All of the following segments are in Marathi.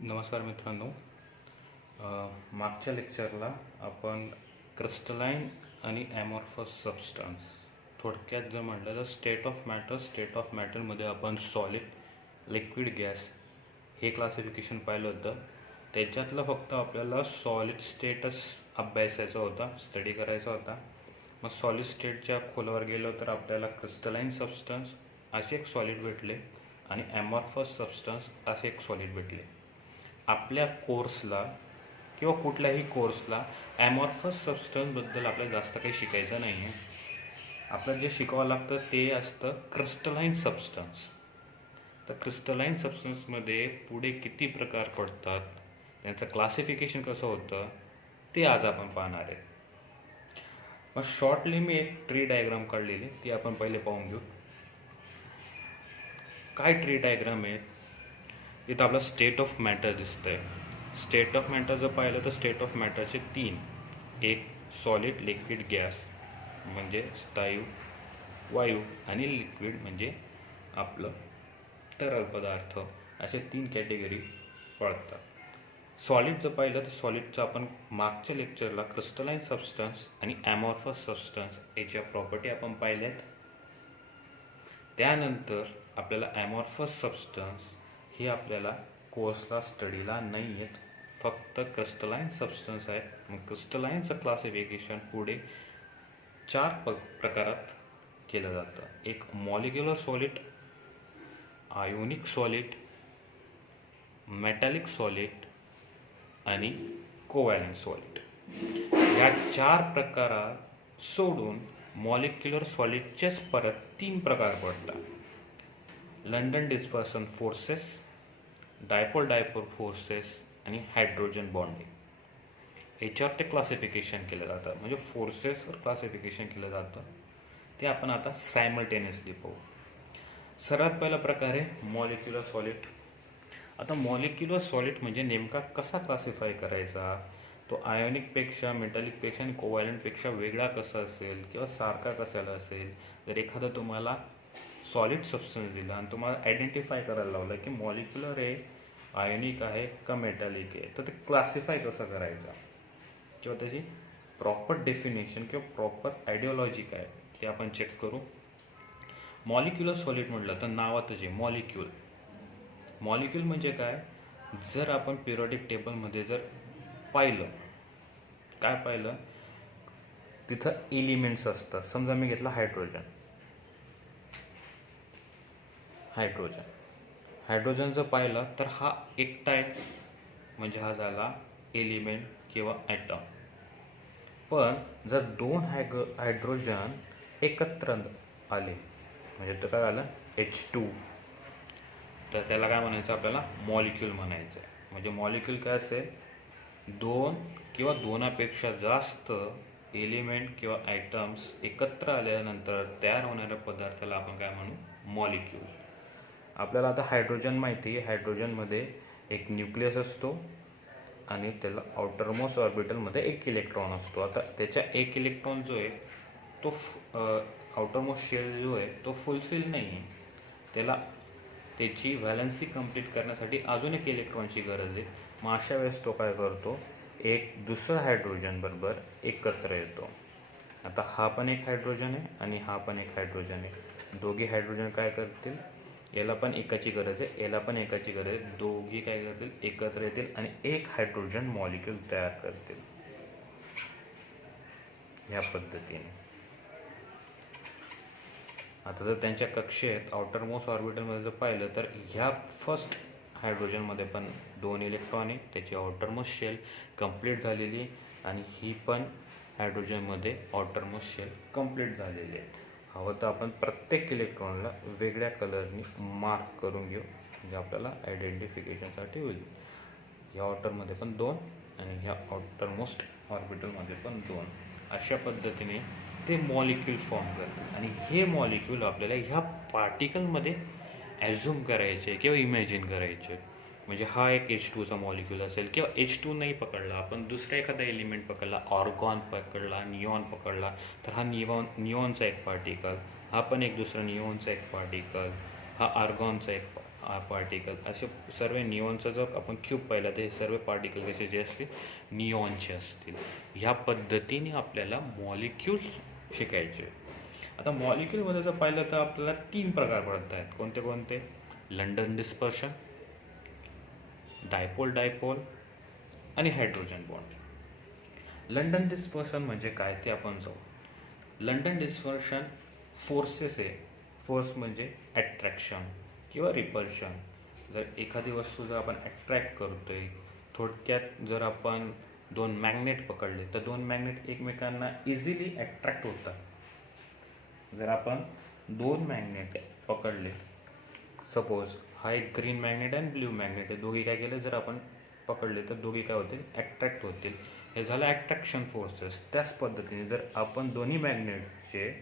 नमस्कार मित्रांनो. मागच्या लेक्चरला आपण क्रिस्टलाइन आणि ॲमॉर्फस सबस्टन्स, थोडक्यात जर म्हटलं तर स्टेट ऑफ मॅटरमध्ये आपण सॉलिड, लिक्विड, गॅस हे क्लासिफिकेशन पाहिलं होतं. त्याच्यातलं फक्त आपल्याला सॉलिड स्टेटच अभ्यासायचा होता, स्टडी करायचा होता. मग सॉलिड स्टेटच्या खोलावर गेलो तर आपल्याला क्रिस्टलाइन सबस्टन्स असे एक सॉलिड भेटले आणि ॲमॉर्फस सबस्टन्स असे एक सॉलिड भेटले. आपल्या कोर्सला किंवा कुठल्याही कोर्सला ॲमॉर्फस सबस्टन्सबद्दल आपल्याला जास्त काही शिकायचं नाही आहे. आपल्याला जे शिकावं लागतं ते असतं क्रिस्टलाइन सबस्टन्स. तर क्रिस्टलाइन सबस्टन्समध्ये पुढे किती प्रकार पडतात, त्यांचं क्लासिफिकेशन कसं होतं ते आज आपण पाहणार आहे. मग शॉर्टली मी एक ट्री डायग्राम काढलेली, ती आपण पहिले पाहून घेऊ. काय ट्री डायग्राम आहे? इथं आपला स्टेट ऑफ मॅटर दिसतंय. स्टेट ऑफ मॅटर जर पाहिलं तर स्टेट ऑफ मॅटरचे तीन, एक सॉलिड, लिक्विड, गॅस म्हणजे स्थायू वायू आणि लिक्विड म्हणजे आपलं तरल पदार्थ, असे तीन कॅटेगरी पडतात. सॉलिड जर पाहिलं तर सॉलिडचं आपण मागच्या लेक्चरला क्रिस्टलाइन सबस्टन्स आणि ॲमॉर्फस सबस्टन्स याच्या प्रॉपर्टी आपण पाहिल्यात. त्यानंतर आपल्याला ॲमॉर्फस सबस्टन्स हे आपल्याला कोर्सला स्टडीला नाही आहेत, फक्त क्रिस्टलाइन सबस्टन्स आहेत. मग क्रिस्टलाइनचं क्लासिफिकेशन पुढे चार प्रकारात केलं जातं. एक molecular solid, ionic solid, metallic solid आणि कोव्हॅलेंट सॉलिड. या चार प्रकारात सोडून मॉलिक्युलर सॉलिडचेच परत तीन प्रकार पडतात. London dispersion forces, dipole forces आणि हायड्रोजन बॉन्डिंग. याच्यावर ते क्लासिफिकेशन केलं जातं, म्हणजे फोर्सेसवर क्लासिफिकेशन केलं जातं. ते आपण आता सायमल्टेनियसली पाहू. सर्वात पहिला प्रकार आहे मॉलिक्युलर सॉलिड. आता मॉलिक्युलर सॉलिड म्हणजे नेमका कसा क्लासिफाय करायचा? तो आयोनिकपेक्षा, मेटॅलिकपेक्षा आणि कोव्हॅलंटपेक्षा वेगळा कसा असेल किंवा सारखा कशाला असेल? जर एखादा तुम्हाला सॉलिड सबस्टन्स दिला आणि तुम्हाला आयडेंटिफाय करायला लावलं की मॉलिक्युलर आहे, आयोनिक आहे का मेटॅलिक आहे, तर ते क्लासिफाय कसं करायचं किंवा त्याची प्रॉपर डेफिनेशन किंवा प्रॉपर आयडिओलॉजी काय ते आपण चेक करू. मॉलिक्युलर सॉलिड म्हटलं तर नावातच आहे मॉलिक्यूल. मॉलिक्यूल म्हणजे काय? जर आपण पिरियडिक टेबलमध्ये जर पाहिलं, काय पाहिलं, तिथं एलिमेंट्स असतात. समजा मी घेतला हायड्रोजन जर पाहिलं तर हा एकटा आहे, म्हणजे हा झाला एलिमेंट किंवा ॲटम. पण जर दोन हायड्रोजन एकत्र आले म्हणजे तो काय झालं H2, तर त्याला काय म्हणायचं? आपल्याला मॉलिक्यूल म्हणायचं आहे. म्हणजे मॉलिक्यूल काय असेल? दोन किंवा दोनापेक्षा जास्त एलिमेंट किंवा ॲटम्स एकत्र आल्यानंतर तयार होणाऱ्या पदार्थाला आपण काय म्हणू? मॉलिक्यूल. आपल्याला आता हायड्रोजन माहिती आहे. हायड्रोजनमध्ये एक न्यूक्लियस असतो आणि त्याला आउटरमोस्ट ऑर्बिटलमध्ये एक इलेक्ट्रॉन असतो. आता त्याच्या एक इलेक्ट्रॉन जो आहे तो आउटरमोस्ट शेल जो आहे तो फुलफिल नाही आहे. त्याला त्याची व्हॅलन्सी कंप्लीट करण्यासाठी अजून एक इलेक्ट्रॉनची गरज आहे. मग अशा वेळेस तो काय करतो? एक दुसरा हायड्रोजन बरोबर एकत्र येतो. आता हा पण एक हायड्रोजन आहे आणि हा पण एक हायड्रोजन आहे. दोघे हायड्रोजन काय करतील? याला पण एकाची गरज आहे, याला पण एकाची गरज आहे. दोघी काय करतील? एकत्र येतील आणि एक हायड्रोजन मॉलिक्यूल तयार करतील. या पद्धतीने आता जर त्यांच्या कक्षेत आउटरमोस्ट ऑर्बिटलमध्ये जर पाहिलं तर ह्या फर्स्ट हायड्रोजनमध्ये पण दोन इलेक्ट्रॉन आहे, त्याची आउटरमोस्ट शेल कंप्लीट झालेली आणि ही पण हायड्रोजनमध्ये आउटरमोस्ट शेल कंप्लीट झालेली आहे. हवं तर आपण प्रत्येक इलेक्ट्रॉनला वेगळ्या कलरनी मार्क करून घेऊ, म्हणजे आपल्याला आयडेंटिफिकेशनसाठी होईल. ह्या आउटरमध्ये पण दोन आणि ह्या आउटरमोस्ट ऑर्बिटलमध्ये पण दोन. अशा पद्धतीने ते मॉलिक्यूल फॉर्म करतात आणि हे मॉलिक्यूल आपल्याला ह्या पार्टिकलमध्ये ॲझ्युम करायचे किंवा इमॅजिन करायचे. म्हणजे हा एक H2चा मॉलिक्यूल असेल किंवा H2 नाही पकडला, आपण दुसरा एखादा एलिमेंट पकडला, ऑर्गॉन पकडला, निऑन पकडला, तर हा निऑनचा एक पार्टिकल, हा पण एक दुसरा निऑनचा एक पार्टिकल, हा आर्गॉनचा एक पार्टिकल. असे सर्व निऑनचा जर आपण क्यूब पाहिला तर हे सर्व पार्टिकल कसे जे असतील निऑनचे असतील. ह्या पद्धतीने आपल्याला मॉलिक्युल्स शिकायचे. आता मॉलिक्युलमध्ये जर पाहिलं तर आपल्याला 3 प्रकार पडत आहेत. कोणते कोणते? लंडन डिस्पर्शन, डायपोल डायपोल आणि हायड्रोजन बॉन्ड. लंडन डिस्पर्शन म्हणजे काय ते आपण जाऊ. लंडन डिस्पर्शन फोर्सेस आहे. फोर्स म्हणजे ॲट्रॅक्शन किंवा रिपल्शन. जर एखादी वस्तू जर आपण ॲट्रॅक्ट करतोय, थोडक्यात जर आपण 2 मॅग्नेट पकडले तर 2 मॅग्नेट एकमेकांना इझिली ॲट्रॅक्ट होतात. जर आपण 2 मॅग्नेट पकडले, सपोज हा एक ग्रीन मॅग्नेट आणि ब्ल्यू मॅग्नेट आहे, दोघी काय केलं जर आपण पकडले तर दोघी काय होतील? ॲट्रॅक्ट होतील. हे झालं ॲट्रॅक्शन फोर्सेस. त्याच पद्धतीने जर आपण दोन्ही मॅग्नेटचे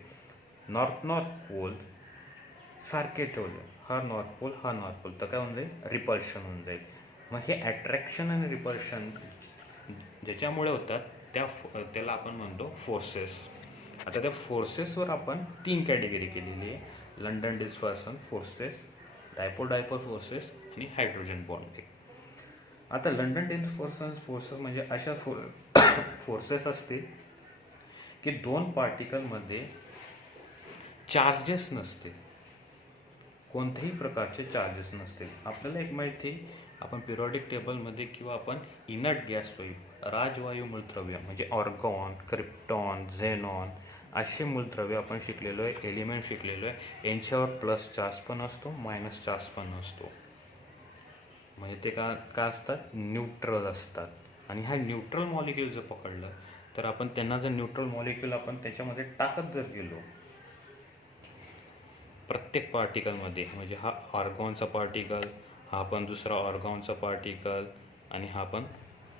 नॉर्थ पोल सारखे ठेवले, हा नॉर्थ पोल हा नॉर्थ पोल, तर काय होऊन जाईल? रिपल्शन होऊन जाईल. मग हे ॲट्रॅक्शन आणि रिपल्शन ज्याच्यामुळे होतात त्याला आपण म्हणतो फोर्सेस. आता त्या फोर्सेसवर आपण 3 कॅटेगरी केलेली आहे. London dispersion forces, dipole dipole forces आणि हायड्रोजन बॉन्ड. आता लंडन डिस्पर्शन फोर्सेस म्हणजे अशा फोर्सेस असतील की 2 पार्टिकलमध्ये चार्जेस नसतील, कोणत्याही प्रकारचे चार्जेस नसतील. आपल्याला एक माहिती, आपण पिरियॉडिक टेबलमध्ये किंवा आपण इनर्ट गॅस राजवायू मूलद्रव्य म्हणजे ऑर्गॉन, क्रिप्टॉन, झेनॉन असे मूलद्रव्य आपण शिकलेलो आहे, एलिमेंट शिकलेलो आहे. यांच्यावर प्लस चार्ज पण असतो, मायनस चार्ज पण असतो. म्हणजे ते का असतात? न्यूट्रल असतात. आणि हा न्यूट्रल मॉलिक्यूल जर पकडलं तर आपण त्यांना जर न्यूट्रल मॉलिक्यूल आपण त्याच्यामध्ये टाकत जर गेलो प्रत्येक पार्टिकलमध्ये, म्हणजे हा आर्गॉनचा पार्टिकल, हा पण दुसरा ऑर्गॉनचा पार्टिकल आणि हा पण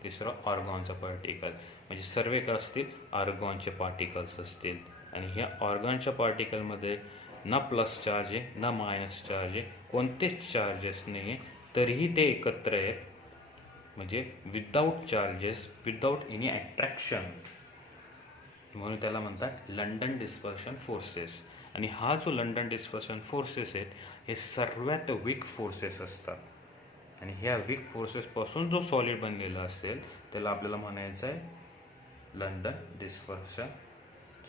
तिसरा ऑर्गॉनचा पार्टिकल, म्हणजे सर्व काय असतील? आर्गॉनचे पार्टिकल्स असतील. आणि ह्या ऑर्गॉनच्या पार्टिकलमध्ये ना प्लस चार्ज आहे ना मायनस चार्ज आहे, कोणतेच चार्जेस नाही आहे, तरीही ते एकत्र आहेत. म्हणजे without charges, without any attraction, म्हणून त्याला म्हणतात लंडन डिस्पर्शन फोर्सेस. आणि हा जो लंडन डिस्पर्शन फोर्सेस आहेत हे सर्वात वीक फोर्सेस असतात. आणि ह्या वीक फोर्सेसपासून जो सॉलिड बनलेला असेल त्याला आपल्याला म्हणायचं आहे लंडन डिस्पर्शन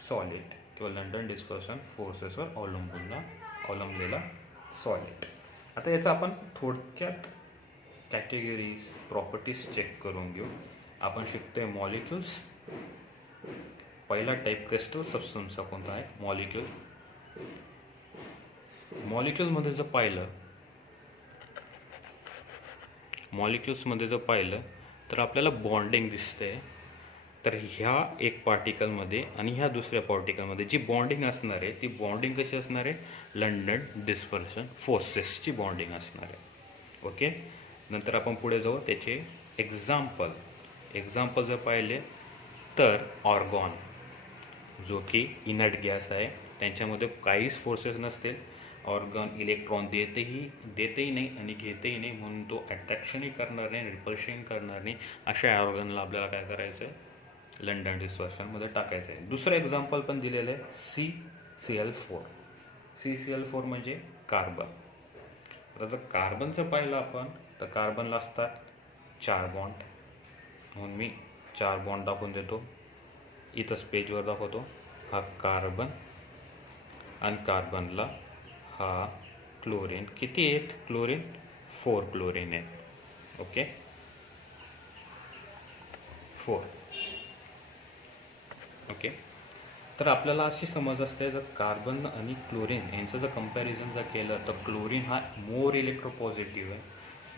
सॉलिड किंवा लंडन डिस्पर्शन फोर्सेसवर अवलंबलेला सॉलिड. आता याचा आपण थोडक्यात कॅटेगरीज, प्रॉपर्टीज चेक करून घेऊ. आपण शिकतोय मॉलिक्युल्स. पहिला टाईप क्रिस्टल सबस्टन्सचा कोणता आहे? मॉलिक्यूल. मॉलिक्युल्समध्ये जर पाहिलं तर आपल्याला बॉन्डिंग दिसते. तर ह्या एक पार्टिकलमध्ये आणि ह्या दुसऱ्या पार्टिकलमध्ये जी बॉन्डिंग असणार आहे ती बॉन्डिंग कशी असणार आहे? लंडन डिस्पर्शन फोर्सेसची बॉन्डिंग असणार आहे. ओके. नंतर आपण पुढे जाऊ. त्याचे एक्झाम्पल जर पाहिले तर ऑर्गॉन, जो की इनर्ट गॅस आहे, त्यांच्यामध्ये काहीच फोर्सेस नसतील. ऑर्गॉन इलेक्ट्रॉन देतही नाही आणि घेतही नाही, म्हणून तो अट्रॅक्शनही करणार नाही, रिपल्शन करणार नाही. अशा ऑर्गनला आपल्याला काय करायचं आहे? लंडन डिस्पर्शनमध्ये टाकायचं आहे. दुसरं एक्झाम्पल पण दिलेलं आहे CCl4. CCl4 म्हणजे कार्बन. आता जर कार्बनचं पाहिलं आपण तर कार्बनला असतात 4 बॉन्ड, म्हणून मी 4 बॉन्ड दाखवून देतो. इथंच पेजवर दाखवतो. हा कार्बन आणि कार्बनला हा क्लोरीन. किती आहेत क्लोरीन? 4 क्लोरीन आहेत. ओके, 4. ओके. तर आपल्याला अशी समज असते जर कार्बन आणि क्लोरीन यांचं जर कंपॅरिझन जर केलं तर क्लोरीन हा मोर इलेक्ट्रोपॉझिटिव्ह आहे,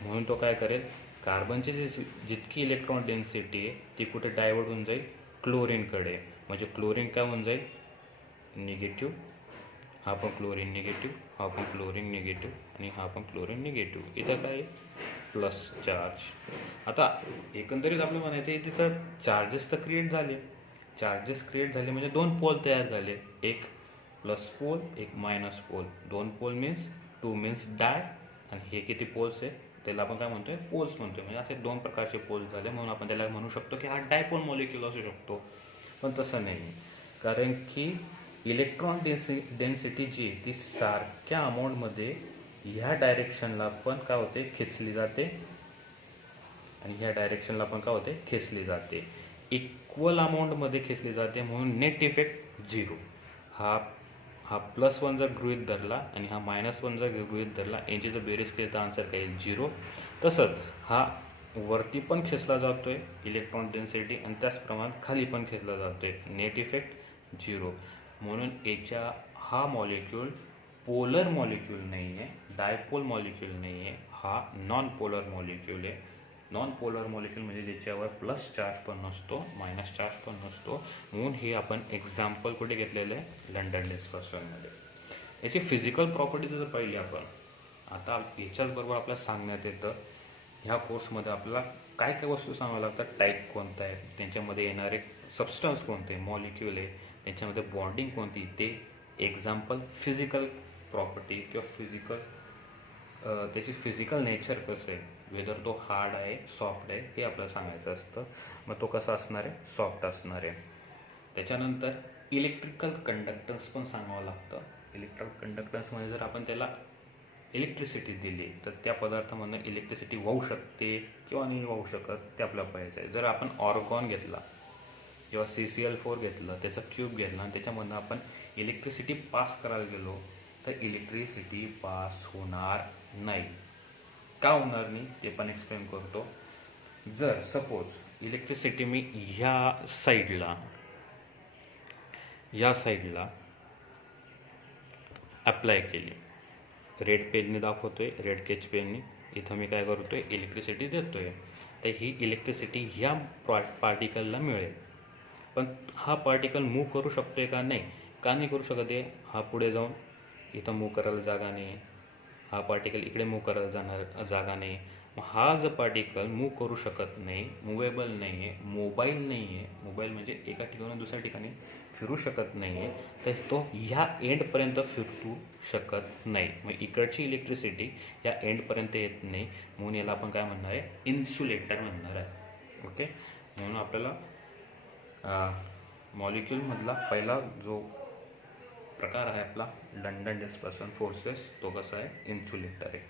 म्हणून तो काय करेल? कार्बनची जितकी इलेक्ट्रॉन डेन्सिटी आहे ती कुठे डायवर्ट होऊन जाईल? क्लोरीनकडे. म्हणजे क्लोरीन काय होऊन जाईल? निगेटिव्ह. हा पण क्लोरीन निगेटिव्ह, हा पण क्लोरीन निगेटिव्ह आणि हा पण क्लोरीन निगेटिव्ह. इथं काय? Plus charge. आता एकंदरीत आपलं म्हणायचं आहे तिथं चार्जेस तर क्रिएट झाले. म्हणजे 2 पोल तयार झाले, एक प्लस पोल एक minus pole. 2 pole means 2 means di, आणि हे किती पोल्स आहे त्याला आपण काय म्हणतोय? पोल्स म्हणतोय. म्हणजे असे 2 प्रकारचे पोल्स झाले, म्हणून आपण त्याला म्हणू शकतो की हा डायपोल मॉलिक्यूल असू शकतो. पण तसं नाही, कारण की इलेक्ट्रॉन डेन्सिटी जी ती सारख्या अमाऊंटमध्ये ह्या डायरेक्शनला पण काय होते, खेचली जाते, आणि ह्या डायरेक्शनला पण काय होते, खेचली जाते. इक्वल अमाऊंटमध्ये खेचली जाते, म्हणून नेट इफेक्ट 0. हा हा +1 जर गृहीत धरला आणि हा -1 जर गृहीत धरला, यांची जर बेरीज केली तर आन्सर काय येईल, 0. तसंच हा वरती पण खेचला जातो आहे इलेक्ट्रॉन डेन्सिटी, आणि त्याचप्रमाणे खाली पण खेचला जातो आहे, नेट इफेक्ट 0. म्हणून याच्या हा मॉलिक्यूल पोलर मॉलिक्यूल नाही आहे, डायपोल मॉलिक्यूल नाही आहे, हा नॉन पोलर मॉलिक्यूल आहे. नॉन पोलर मॉलिक्यूल म्हणजे ज्याच्यावर प्लस चार्ज पण नसतो, मायनस चार्ज पण नसतो. म्हणून हे आपण एक्झाम्पल कुठे घेतलेलं आहे, लंडन डिस्पर्शनमध्ये. याची फिजिकल प्रॉपर्टीज जर पाहिली आपण, आता याच्याचबरोबर आपल्याला सांगण्यात येतं ह्या कोर्समध्ये आपल्याला काय काय वस्तू सांगाव्या लागतात, टाईप कोणता आहे, त्यांच्यामध्ये येणारे सबस्टन्स कोणते, मॉलिक्यूल आहे, त्यांच्यामध्ये बॉन्डिंग कोणती, ते एक्झाम्पल, फिजिकल प्रॉपर्टी किंवा फिजिकल त्याची फिजिकल नेचर कसं आहे, वेदर तो हार्ड आहे, सॉफ्ट आहे, हे आपल्याला सांगायचं असतं. मग तो कसा असणार आहे, सॉफ्ट असणार आहे. त्याच्यानंतर इलेक्ट्रिकल कंडक्टन्स पण सांगावं लागतं. इलेक्ट्रिकल कंडक्टन्समध्ये जर आपण त्याला इलेक्ट्रिसिटी दिली तर त्या पदार्थामधून इलेक्ट्रिसिटी वाहू शकते किंवा नाही वाहू शकत, ते आपल्याला पाहायचं आहे. जर आपण ऑर्गॉन घेतला किंवा CCl4 घेतलं, त्याचा ट्यूब घेतला आणि त्याच्यामधून आपण इलेक्ट्रिसिटी पास करायला गेलो तर इलेक्ट्रिसिटी पास होणार नाही. का होणार नाही ते पण एक्सप्लेन करतो. जर सपोज इलेक्ट्रिसिटी मी ह्या साईडला अप्लाय केली, रेड पेनने दाखवतोय, रेड केच पेनने, इथं मी काय करतोय, इलेक्ट्रिसिटी देतोय, तर ही इलेक्ट्रिसिटी ह्या पार्टिकलला मिळेल. पण हा पार्टिकल मूव्ह करू शकतोय का, नाही. का नाही करू शकत आहे, हा पुढे जाऊन इथं मूव्ह करायला जागा नाही, हा पार्टिकल इकडे मूव्ह करायला जाणार जागा नाही. मग हा जर पार्टिकल मूव्ह करू शकत नाही, मुवेबल नाही आहे, मोबाईल नाही आहे, मोबाईल म्हणजे एका ठिकाणून दुसऱ्या ठिकाणी फिरू शकत नाही आहे, तर तो ह्या एंडपर्यंत फिरू शकत नाही. मग इकडची इलेक्ट्रिसिटी ह्या एंडपर्यंत येत नाही, म्हणून याला आपण काय म्हणणार आहे, इन्सुलेटर म्हणणार आहे. ओके. म्हणून आपल्याला मॉलिक्यूलमधला पहिला जो प्रकार आहे आपला लंडन डिस्पर्शन फोर्सेस, तो कसा आहे, इन्सुलेटर आहे.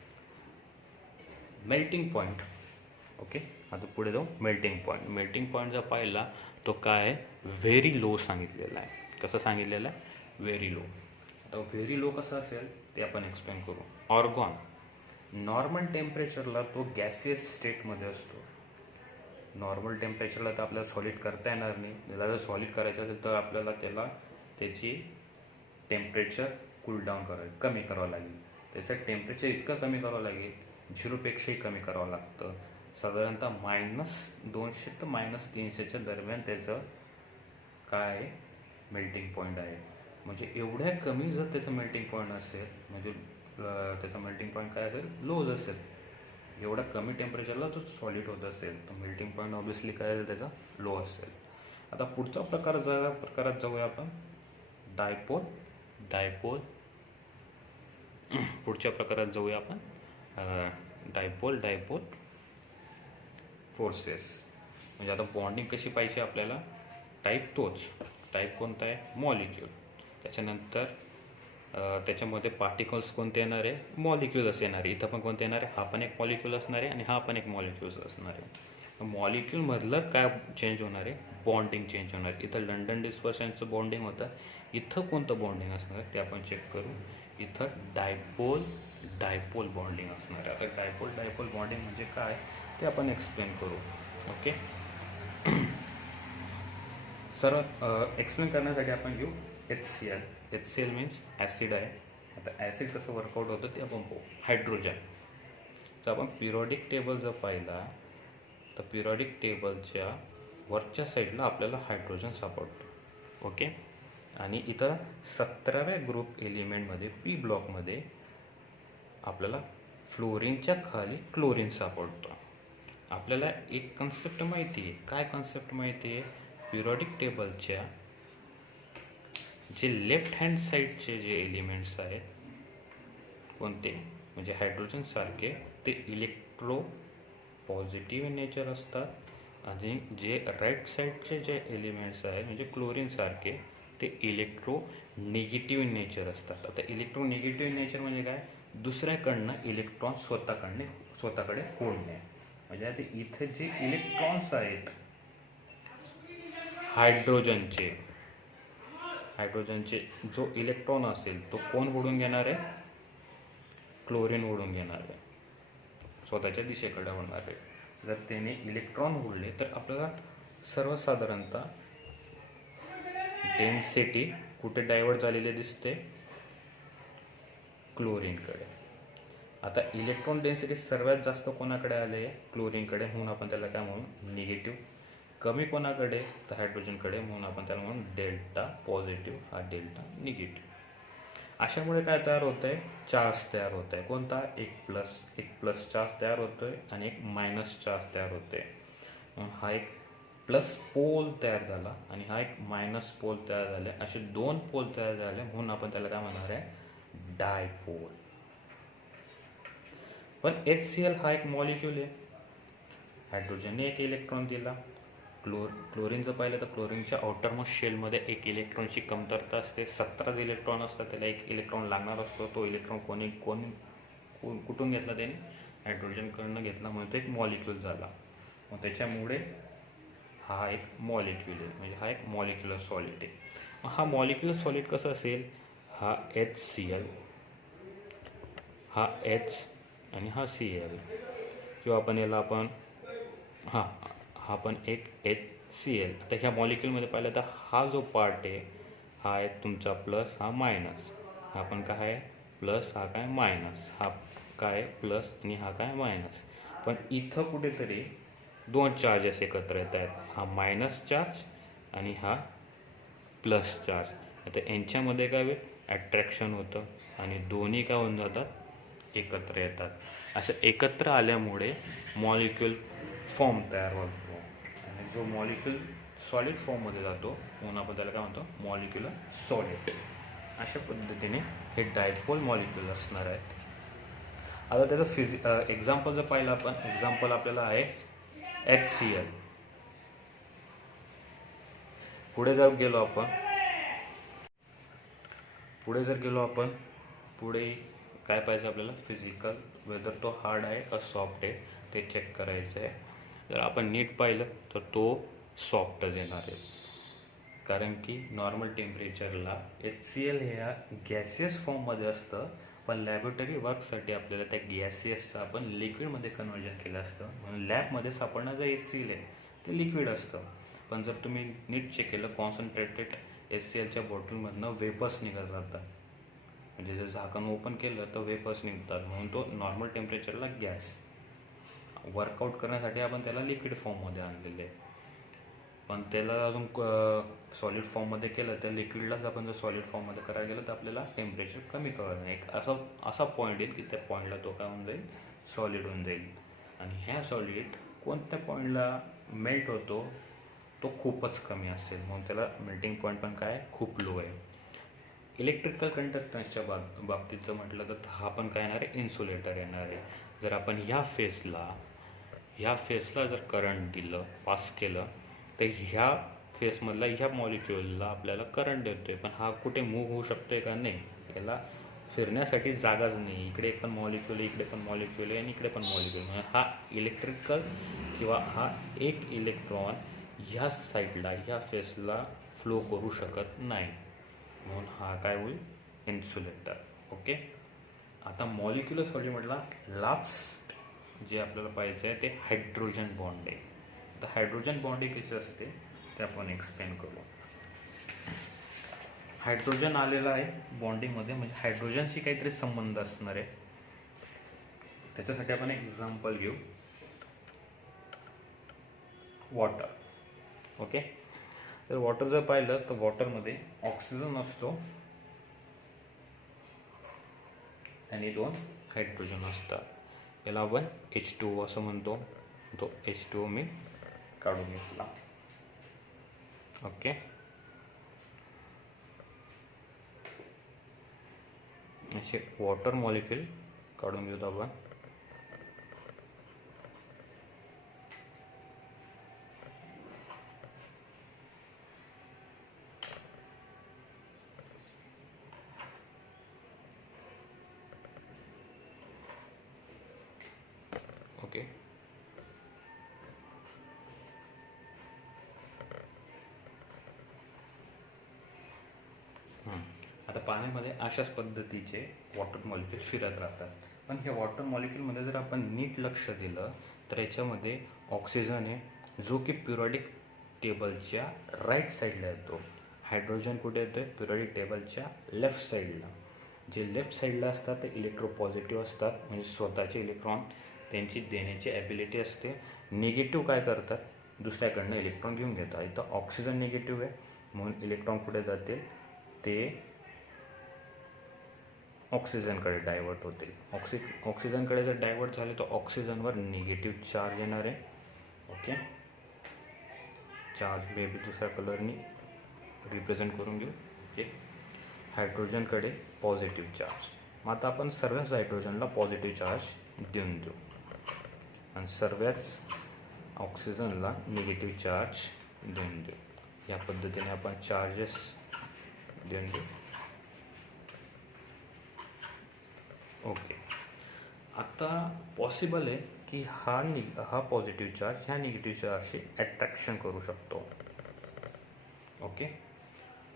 Melting point. ओके, आता पुढे जाऊ. मेल्टिंग पॉईंट जर पाहिला तो काय आहे, व्हेरी लो सांगितलेला आहे. कसं सांगितलेलं आहे, व्हेरी लो. आता व्हेरी लो कसं असेल ते आपण एक्सप्लेन करू. ऑर्गॉन नॉर्मल टेम्परेचरला तो गॅसियस स्टेटमध्ये असतो. नॉर्मल टेम्परेचरला तर आपल्याला सॉलिड करता येणार नाही. त्याला जर सॉलिड करायचं असेल तर आपल्याला त्याची टेम्परेचर कूलडाऊन कमी करावं लागेल. त्याचं टेम्परेचर इतकं कमी करावं लागेल, 0पेक्षाही कमी करावं लागतं. साधारणतः -200 ते -300च्या दरम्यान त्याचं काय आहे, मेल्टिंग पॉईंट आहे. म्हणजे एवढ्या कमी जर त्याचं मेल्टिंग पॉईंट असेल, म्हणजे त्याचा मेल्टिंग पॉईंट काय असेल, लोज असेल. एवढ्या कमी टेम्परेचरला जो सॉलिड होत असेल तर मेल्टिंग पॉईंट ऑब्व्हियसली काय असेल, त्याचा लो असेल. आता पुढचा प्रकारात जाऊया आपण, डायपोल. पुढच्या प्रकारात जाऊया आपण डायपोल फोर्सेस. म्हणजे आता बॉन्डिंग कशी पाहिजे आपल्याला, टाईप कोणता आहे, मॉलिक्यूल. त्याच्यानंतर त्याच्यामध्ये पार्टिकल्स कोणते येणार आहे, मॉलिक्यूल्स येणार आहे. इथं पण कोणते येणार आहे, हा पण एक मॉलिक्यूल असणार आहे आणि हा पण एक मॉलिक्यूल्स असणार आहे. मॉलिक्यूलमधलं काय चेंज होणार आहे, बॉन्डिंग चेंज होणार आहे. इथं लंडन डिस्पर्शनचं बॉन्डिंग होतं, इथं कोणतं बॉन्डिंग असणार आहे ते आपण चेक करू. इथं डायपोल बॉन्डिंग असणार आहे. आता डायपोल बॉन्डिंग म्हणजे काय ते आपण एक्सप्लेन करू. ओके. सर एक्सप्लेन करण्यासाठी आपण घेऊ HCl मीन्स ॲसिड आहे. आता ॲसिड कसं वर्कआउट होतं ते आपण पाहू. हायड्रोजन, जर आपण पिरियॉडिक टेबल जर पाहिला तर पिरियॉडिक टेबलच्या वरच्या साईडला आपल्याला हायड्रोजन सापडतो. ओके. आणि इथं 17व्या ग्रुप एलिमेंटमध्ये पी ब्लॉकमध्ये आपल्याला फ्लोरीनच्या खाली क्लोरीन सापडतो. आपल्याला एक कन्सेप्ट माहिती आहे. काय कन्सेप्ट माहिती आहे, पिरियॉडिक टेबलच्या जे लेफ्ट हँड साईडचे जे एलिमेंट्स आहेत कोणते, म्हणजे हायड्रोजन सारखे, ते इलेक्ट्रो पॉझिटिव्ह इन नेचर असतात. आणि जे राईट साईडचे जे एलिमेंट्स आहेत म्हणजे क्लोरीन सारखे, ते इलेक्ट्रो निगेटिव्ह इन नेचर असतात. आता इलेक्ट्रो निगेटिव्ह इन नेचर म्हणजे काय, दुसऱ्याकडनं इलेक्ट्रॉन स्वतःकडे ओढणे. म्हणजे आता इथे जे इलेक्ट्रॉन्स आहेत हायड्रोजनचे जो इलेक्ट्रॉन असेल तो कोण ओढून घेणार आहे? क्लोरीन ओढून घेणार आहे, स्वतःच्या दिशेकडे होणार आहे. जर त्याने इलेक्ट्रॉन ओढले तर आपल्याला सर्वसाधारणतः डेन्सिटी कुठे डायव्हर्ट झालेली दिसते? क्लोरीनकडे. आता इलेक्ट्रॉन डेन्सिटी सर्वात जास्त कोणाकडे आले? क्लोरीनकडे, म्हणून आपण त्याला काय म्हणू? निगेटिव्ह. कमी कोणाकडे? तर हायड्रोजनकडे, म्हणून आपण त्याला म्हणून डेल्टा पॉझिटिव्ह, हा डेल्टा निगेटिव्ह. अशामुळे काय तयार होत आहे? चार्ज तयार होत आहे. कोणता? एक प्लस चार्ज तयार होतोय आणि एक मायनस चार्ज तयार होतोय. हा एक प्लस पोल तयार झाला आणि हा एक मायनस पोल तयार झाले. असे दोन पोल तयार झाले, म्हणून आपण त्याला काय म्हणणार आहे? डायपोल. पण HCl हा एक मॉलिक्यूल आहे. हायड्रोजनने एक इलेक्ट्रॉन दिला. क्लोरीनचं पाहिलं तर क्लोरीनच्या आउटरमोस्ट शेलमध्ये एक इलेक्ट्रॉनची कमतरता असते. 17 इलेक्ट्रॉन असतात, त्याला एक इलेक्ट्रॉन लागणार असतो. तो इलेक्ट्रॉन कुठून घेतला? त्याने हायड्रोजनकडनं घेतला, म्हणून तो एक मॉलिक्यूल झाला. मग त्याच्यामुळे हा एक मॉलिक्यूल आहे, म्हणजे हा एक मॉलिक्युलर सॉलिड आहे. मग हा मॉलिक्युलर सॉलिड कसं असेल? हा HCl, हा H आणि हा Cl, किंवा आपण हा पण एक HCl. आता ह्या मॉलिक्यूलमध्ये पाहिलं तर हा जो पार्ट आहे हा आहे तुमचा प्लस, हा मायनस. हा पण काय आहे? प्लस, हा काय? मायनस. हा काय? प्लस आणि हा काय? मायनस. पण इथं कुठेतरी दोन चार्जेस एकत्र येत आहेत, हा मायनस चार्ज आणि हा प्लस चार्ज. आता यांच्यामध्ये काय होईल? ॲट्रॅक्शन होतं आणि दोन्ही काय होऊन जातात? एकत्र येतात. असं एकत्र आल्यामुळे मॉलिक्यूल फॉर्म तयार होतो आणि जो मॉलिक्यूल सॉलिड फॉर्ममध्ये जातो, म्हणून आपण त्याला काय म्हणतो? Molecular solid. अशा पद्धतीने हे डायपोल मॉलिक्यूल असणार आहे. आता त्याचं एक्झाम्पल जर पाहिलं आपण, एक्झाम्पल आपल्याला आहे HCl. पुढे जर गेलो आपण पुढे काय पाहिजे आपल्याला? फिजिकल, वेदर तो हार्ड आहे का सॉफ्ट आहे ते चेक करायचं आहे. जर आपण नीट पाहिलं तर तो सॉफ्टच येणार आहे, कारण की नॉर्मल टेम्परेचरला HCl हे गॅसियस फॉर्ममध्ये असतं, पण लॅबोरेटरी वर्कसाठी आपल्याला त्या गॅसियसचं आपण लिक्विडमध्ये कन्व्हर्जन केलं असतं, म्हणून लॅबमध्ये सापडणं जे HCl आहे ते लिक्विड असतं. पण जर तुम्ही नीट चेक केलं, कॉन्सन्ट्रेटेड HClच्या बॉटलमधनं वेपर्स निघत राहतात, म्हणजे जर झाकण ओपन केलं तर वेपर्स निघतात, म्हणून तो नॉर्मल टेम्परेचरला गॅस. वर्कआउट करण्यासाठी आपण त्याला लिक्विड फॉर्ममध्ये आणलेले आहे, पण त्याला अजून सॉलिड फॉर्ममध्ये केलं तर लिक्विडलाच आपण जर सॉलिड फॉर्ममध्ये करायला गेलं तर आपल्याला टेम्परेचर कमी कळणार. एक असा पॉईंट येईल की त्या पॉईंटला तो काय होऊन जाईल? सॉलिड होऊन जाईल. आणि ह्या सॉलिड कोणत्या पॉईंटला मेल्ट होतो? तो खूपच कमी असेल, म्हणून त्याला मेल्टिंग पॉईंट पण काय? खूप लो आहे. इलेक्ट्रिकल कंडक्टन्सच्या बाबतीत जर म्हटलं तर हा पण काय येणार आहे? इन्सुलेटर येणार आहे. जर आपण ह्या फेसला जर करंट दिलं, पास केलं, तर ह्या फेसमधला ह्या मॉलिक्युलला आपल्याला करंट देतो आहे, पण हा कुठे मूव्ह होऊ शकतो आहे का? नाही. याला फिरण्यासाठी जागाच नाही. इकडे पण मॉलिक्यूल, इकडे पण मॉलिक्यूल आहे आणि इकडे पण मॉलिक्यूल. म्हणजे हा इलेक्ट्रिकल किंवा हा एक इलेक्ट्रॉन ह्या साईडला, ह्या फेसला फ्लो करू शकत नाही, म्हणून हा काय होईल? इन्सुलेटर. ओके. आता मॉलिक्युलर सॉलिड म्हटला लास्ट जे आपल्याला पाहिजे आहे ते हायड्रोजन बॉन्ड आहे. तर हायड्रोजन बॉन्डिंग कशी असते ते आपण एक्सप्लेन करू. हायड्रोजन आलेला आहे बॉन्डिंगमध्ये, म्हणजे हायड्रोजनशी काहीतरी संबंध असणार आहे. त्याच्यासाठी आपण एक्झाम्पल घेऊ, वॉटर. ओके. तर वॉटर जर पाहिलं तर वॉटरमध्ये ऑक्सिजन असतो आणि 2 हायड्रोजन असतात. याला आपण H2O असं म्हणतो. तो H2O मी काढून घेतला. ओके. असे वॉटर मॉलिक्यूल काढून घेतो आपण. पाण्यामध्ये अशाच पद्धतीचे वॉटर मॉलिक्यूल फिरत राहतात. पण ह्या वॉटर मॉलिक्यूलमध्ये जर आपण नीट लक्ष दिलं तर याच्यामध्ये ऑक्सिजन आहे जो की पिरियॉडिक टेबलच्या राईट साईडला येतो. हायड्रोजन कुठे येतो आहे? पिरियॉडिक टेबलच्या लेफ्ट साईडला. जे लेफ्ट साईडला असतात ते इलेक्ट्रोपॉझिटिव्ह असतात, म्हणजे स्वतःचे इलेक्ट्रॉन त्यांची देण्याची ॲबिलिटी असते. निगेटिव्ह काय करतात? दुसऱ्याकडनं इलेक्ट्रॉन घेऊन घेतात. इथं ऑक्सिजन निगेटिव्ह आहे म्हणून इलेक्ट्रॉन कुठे जातील? ते ऑक्सिजनकडे डायवर्ट होतील. ऑक्सिजनकडे जर डायवर्ट झाले तर ऑक्सिजनवर निगेटिव्ह चार्ज येणार आहे. ओके, चार्ज मे बी दुसऱ्या कलरनी रिप्रेझेंट करून घेऊ. ओके, हायड्रोजनकडे पॉझिटिव्ह चार्ज. मग आता आपण सर्वच हायड्रोजनला पॉझिटिव्ह चार्ज देऊन देऊ आणि सर्वच ऑक्सिजनला निगेटिव्ह चार्ज देऊन देऊ. या पद्धतीने आपण चार्जेस देऊन देऊ. ओके, आता पॉसिबल आहे की हा पॉझिटिव्ह चार्ज ह्या निगेटिव्ह चार्जशी अट्रॅक्शन करू शकतो. ओके,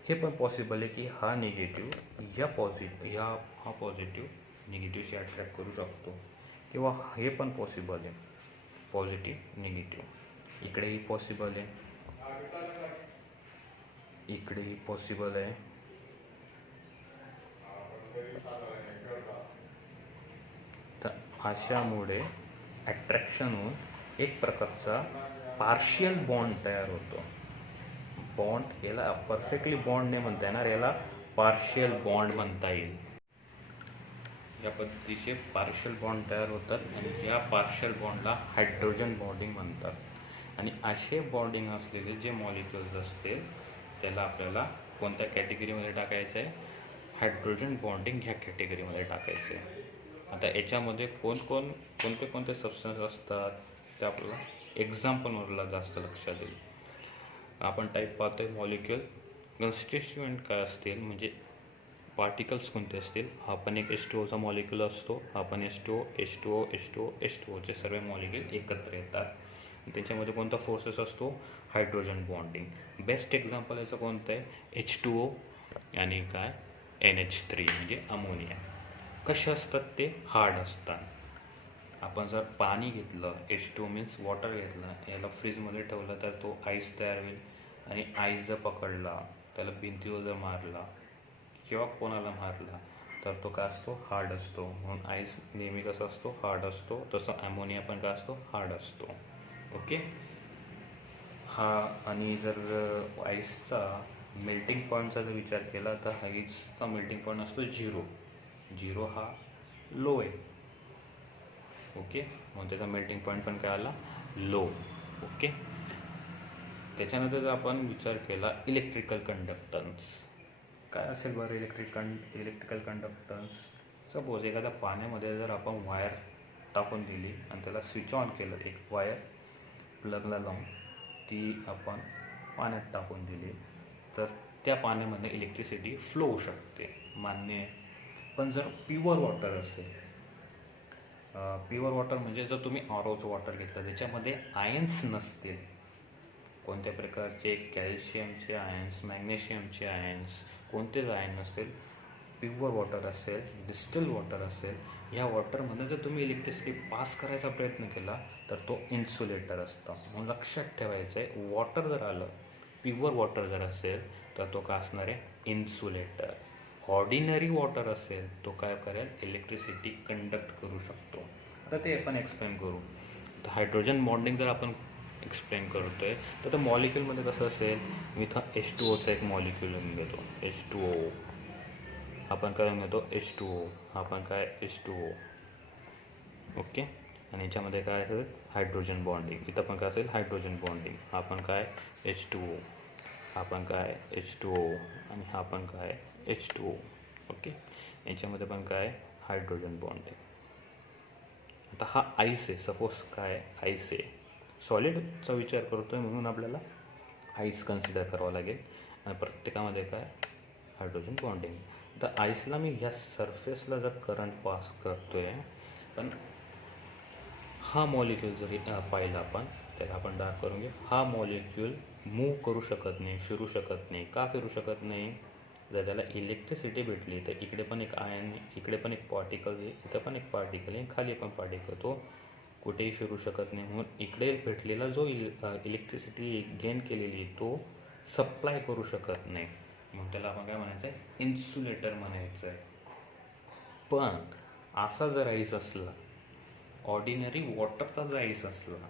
हे पण पॉसिबल आहे की हा निगेटिव्ह हा पॉझिटिव्ह निगेटिव्हशी अट्रॅक्ट करू शकतो, किंवा हे पण पॉसिबल आहे पॉझिटिव्ह निगेटिव्ह. इकडेही पॉसिबल आहे, इकडेही पॉसिबल आहे. तर अशामुळे अट्रॅक्शन होऊन एक प्रकारचा पार्शियल बॉन्ड तयार होतो. बॉन्ड याला परफेक्टली बॉन्ड नाही म्हणता येणार, याला पार्शियल बॉन्ड म्हणता येईल. या पद्धतीचे पार्शियल बॉन्ड तयार होतात आणि या पार्शियल बॉन्डला हायड्रोजन बॉन्डिंग म्हणतात. आणि असे बॉन्डिंग असलेले जे मॉलिक्युल्स असतील त्याला आपल्याला कोणत्या कॅटेगरीमध्ये टाकायचं आहे? हायड्रोजन बॉन्डिंग ह्या कॅटेगरीमध्ये टाकायचं आहे. आता याच्यामध्ये कोणते सबस्टन्स असतात ते आपल्याला एक्झाम्पलवरला जास्त लक्षात येईल. आपण टाईप पाहतोय मॉलिक्युल कन्स्टिट्युएंट काय असतील, म्हणजे पार्टिकल्स कोणते असतील. हा पण एक H2O मॉलिक्युल असतो, हा पण H2O चे सर्व मॉलिक्युल एकत्र येतात. त्याच्यामध्ये कोणता फोर्सेस असतो? Hydrogen bonding. बेस्ट एक्झाम्पल याचं कोणतं आहे? H2O आणि काय NH3 म्हणजे अमोनिया. कसे असतात ते? हार्ड असतात. आपण जर पाणी घेतलं, H2O मीन्स वॉटर घेतलं, याला फ्रीजमध्ये ठेवलं तर तो आईस तयार होईल. आणि आईस जर पकडला, त्याला भिंतीवर जर मारला किंवा कोणाला मारला तर तो काय असतो? हार्ड असतो. म्हणून आईस नेहमी कसा असतो? हार्ड असतो. तसं ॲमोनिया पण काय असतो? हार्ड असतो. ओके, हा. आणि जर आईसचा मेल्टिंग पॉईंटचा जर विचार केला तर आईसचा मेल्टिंग पॉईंट असतो 0 हा लो आहे. ओके, मग त्याचा मेल्टिंग पॉईंट पण काय आला? लो. ओके, त्याच्यानंतर जर आपण विचार केला इलेक्ट्रिकल कंडक्टन्स काय असेल बरं? इलेक्ट्रिकल कंडक्टन्स, सपोज एखाद्या पाण्यामध्ये जर आपण वायर टाकून दिली आणि त्याला स्विच ऑन केलं, एक वायर प्लगला लावून ती आपण पाण्यात टाकून दिली तर त्या पाण्यामध्ये इलेक्ट्रिसिटी फ्लो होऊ शकते, मान्य आहे. पण जर प्युअर वॉटर असेल, प्युअर वॉटर म्हणजे जर तुम्ही आरओचं वॉटर घेतलं त्याच्यामध्ये आयन्स नसतील, कोणत्या प्रकारचे कॅल्शियमचे आयन्स, मॅग्नेशियमचे आयन्स, कोणतेच आयन नसतील, प्युअर वॉटर असेल, डिस्टिल वॉटर असेल, या वॉटरमध्ये जर तुम्ही इलेक्ट्रिसिटी पास करायचा प्रयत्न केला तर तो इन्सुलेटर असतो. म्हणून लक्षात ठेवायचं आहे, वॉटर जर आलं, प्युअर वॉटर जर असेल तर तो काय असणार आहे? इन्सुलेटर. ऑर्डिनरी वॉटर असेल तो काय करेल? इलेक्ट्रिसिटी कंडक्ट करू शकतो. आता ते आपण एक्सप्लेन करू. तर हायड्रोजन बॉन्डिंग जर आपण एक्सप्लेन करतो आहे तर त्या मॉलिक्यूलमध्ये कसं असेल? मी इथं H2Oचा एक मॉलिक्यूल लिहून घेतो, H2O. आपण काय लिहून घेतो? H2O. आपण काय? H2O. ओके, आणि याच्यामध्ये काय असेल? Hydrogen bonding. इथं पण काय असेल? Hydrogen bonding. आपण काय? H2O. आपण काय? H2O. आणि हा पण काय? H2O. ओके, याच्यामध्ये पण काय? Hydrogen bonding. आता हा आईस आहे, सपोज काय? आईस आहे, सॉलिडचा विचार करतो आहे म्हणून आपल्याला आईस कन्सिडर करावं लागेल. आणि प्रत्येकामध्ये काय? Hydrogen bonding. तर आईसला मी ह्या सरफेसला जर करंट पास करतो आहे, पण हा मॉलिक्यूल जरी पाहिला आपण, त्याला आपण डार्क करून घेऊ. हा मॉलिक्यूल मूव्ह करू शकत नाही, फिरू शकत नाही. का फिरू शकत नाही? जर त्याला इलेक्ट्रिसिटी भेटली तर इकडे पण एक आयन, इकडे पण एक पार्टिकल आहे, इथं पण एक पार्टिकल आहे, खाली पण पार्टिकल, तो कुठेही फिरू शकत नाही. म्हणून इकडे भेटलेला जो इलेक्ट्रिसिटी गेन केलेली तो सप्लाय करू शकत नाही. मग त्याला आपण काय म्हणायचं आहे, इन्सुलेटर म्हणायचं आहे. पण असा जर आईस असला, ऑर्डिनरी वॉटरचा जर आईस असला,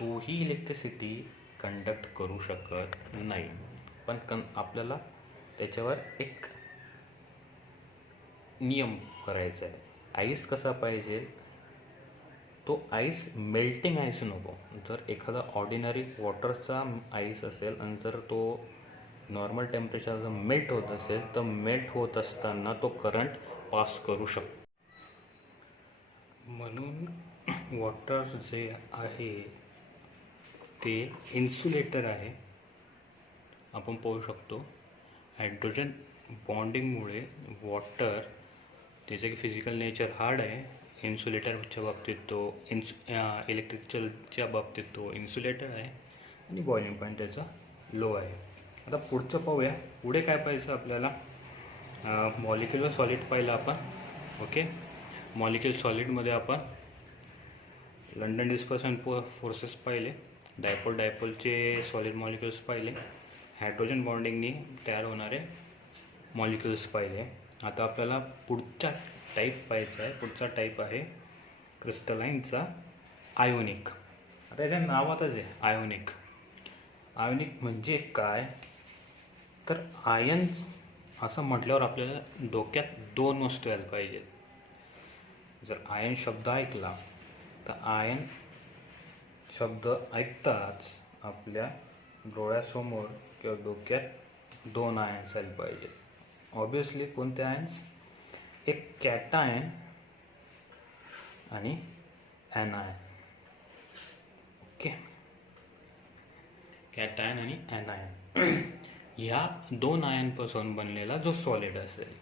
तोही इलेक्ट्रिसिटी कंडक्ट करू शकत नाही. पण आपल्याला त्याच्यावर एक नियम करायचा आहे. आईस कसा पाहिजे, तो आईस मेल्टिंग आईस नको. जर एखादा ऑर्डिनरी वॉटरचा आईस असेल आणि जर तो नॉर्मल टेम्परेचर जर मेल्ट होत असेल तर मेल्ट होत असताना तो करंट पास करू शकतो. म्हणून वॉटर जे आहे ते इन्सुलेटर आहे. आपण पाहू शकतो हायड्रोजन बॉन्डिंगमुळे वॉटर, त्याचं की फिजिकल नेचर हार्ड आहे. इन्सुलेटरच्या बाबतीत तो इलेक्ट्रिकलच्या बाबतीत तो इन्सुलेटर आहे आणि बॉइलिंग पॉईंट त्याचा लो आहे. आता पुढचं पाहूया, पुढे काय पाहिजे आपल्याला. मॉलिक्युलर सॉलिड पाहिलं आपण. ओके, मॉलिक्युलर सॉलिडमध्ये आपण लंडन डिस्पर्सन फोर्सेस पाहिले, डायपोलचे सॉलिड मॉलिक्युल्स पाहिले, हायड्रोजन बॉन्डिंगनी तयार होणारे मॉलिक्युल्स पाहिले. आता आपल्याला पुढचा टाईप पाहायचा आहे. पुढचा टाईप आहे क्रिस्टलाइनचा आयोनिक. आता याच्या नावातच आहे आयोनिक. आयोनिक म्हणजे काय, तर आयन असं म्हटल्यावर आपल्याला डोक्यात दोन वस्तू यायला पाहिजेत. जर आयन शब्द ऐकला तर आयन शब्द ऐकताच आपल्या डोळ्यासमोर किंवा डोक्यात दोन आयन्स यायला पाहिजेत. ऑब्वियसली कोणते आयन्स, एक कॅटायन आणि ॲनायन. ओके, कॅटायन आणि ॲनायन ह्या दोन आयनपासून बनलेला जो सॉलिड असेल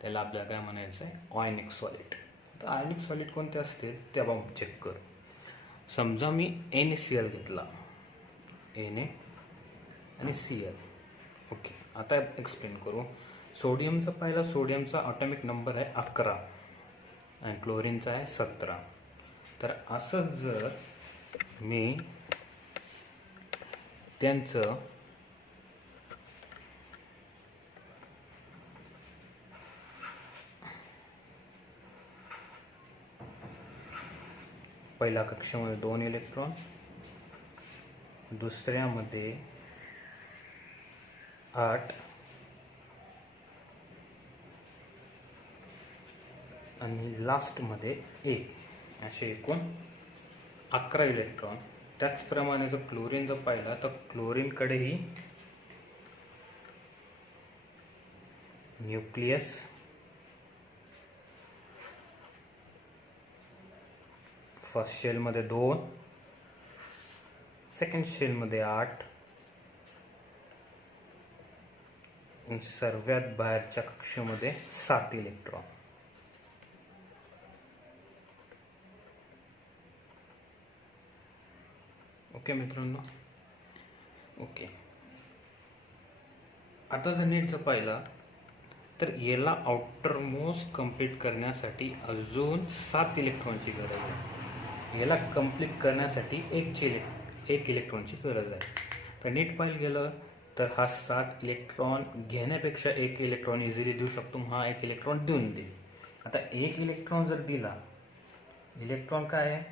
त्याला आपल्याला काय म्हणायचं आहे, आयोनिक सॉलिड. तर आयोनिक सॉलिड कोणते असतील ते आपण चेक करू. समजा मी NaCl घेतला, Na आणि Cl. ओके, आता एक्सप्लेन करू. सोडियमचा पहिला, सोडियमचा ॲटॉमिक नंबर आहे 11 आणि क्लोरीनचा आहे 17. तर असंच जर मी त्यांचं पहिल्या कक्षामध्ये 2 इलेक्ट्रॉन, दुसऱ्यामध्ये 8 आणि लास्टमध्ये 1, असे एकूण 11 इलेक्ट्रॉन. त्याचप्रमाणे जर क्लोरीन जर पाहिला तर क्लोरीनकडेही न्यूक्लियस, फर्स्ट शेलमध्ये 2, सेकंड शेलमध्ये 8 आणि सर्वात बाहेरच्या कक्षेमध्ये 7 इलेक्ट्रॉन. ओके मित्रांनो. ओके, आता जर नीट जर पाहिला तर याला आउटर मोस्ट कंप्लीट करण्यासाठी अजून 7 इलेक्ट्रॉनची गरज आहे. याला कंप्लीट करण्यासाठी एक इलेक्ट्रॉनची गरज आहे. तर नीट पाहिलं गेलं तर हा 7 इलेक्ट्रॉन घेण्यापेक्षा 1 इलेक्ट्रॉन इझिली देऊ शकतो. हा 1 इलेक्ट्रॉन देऊन देईल. आता 1 इलेक्ट्रॉन जर दिला, इलेक्ट्रॉन काय आहे,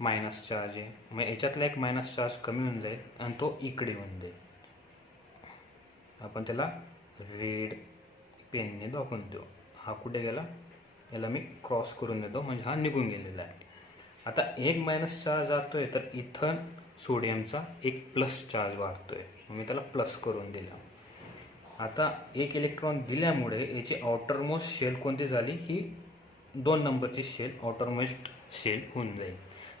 मायनस चार्ज आहे. मग याच्यातला एक मायनस चार्ज कमी होऊन जाईल आणि तो इकडे होऊन जाईल. आपण त्याला रेड पेनने दाखवून देऊ. हा कुठे गेला, याला मी क्रॉस करून देतो म्हणजे हा निघून गेलेला आहे. आता एक मायनस चार्ज जातोय तर इथं सोडियमचा एक प्लस चार्ज वाढतोय, मी त्याला प्लस करून दिला. आता 1 इलेक्ट्रॉन दिल्यामुळे याची आउटरमोस्ट शेल कोणती झाली, ही 2 नंबरची शेल आउटरमोस्ट शेल होऊन जाईल,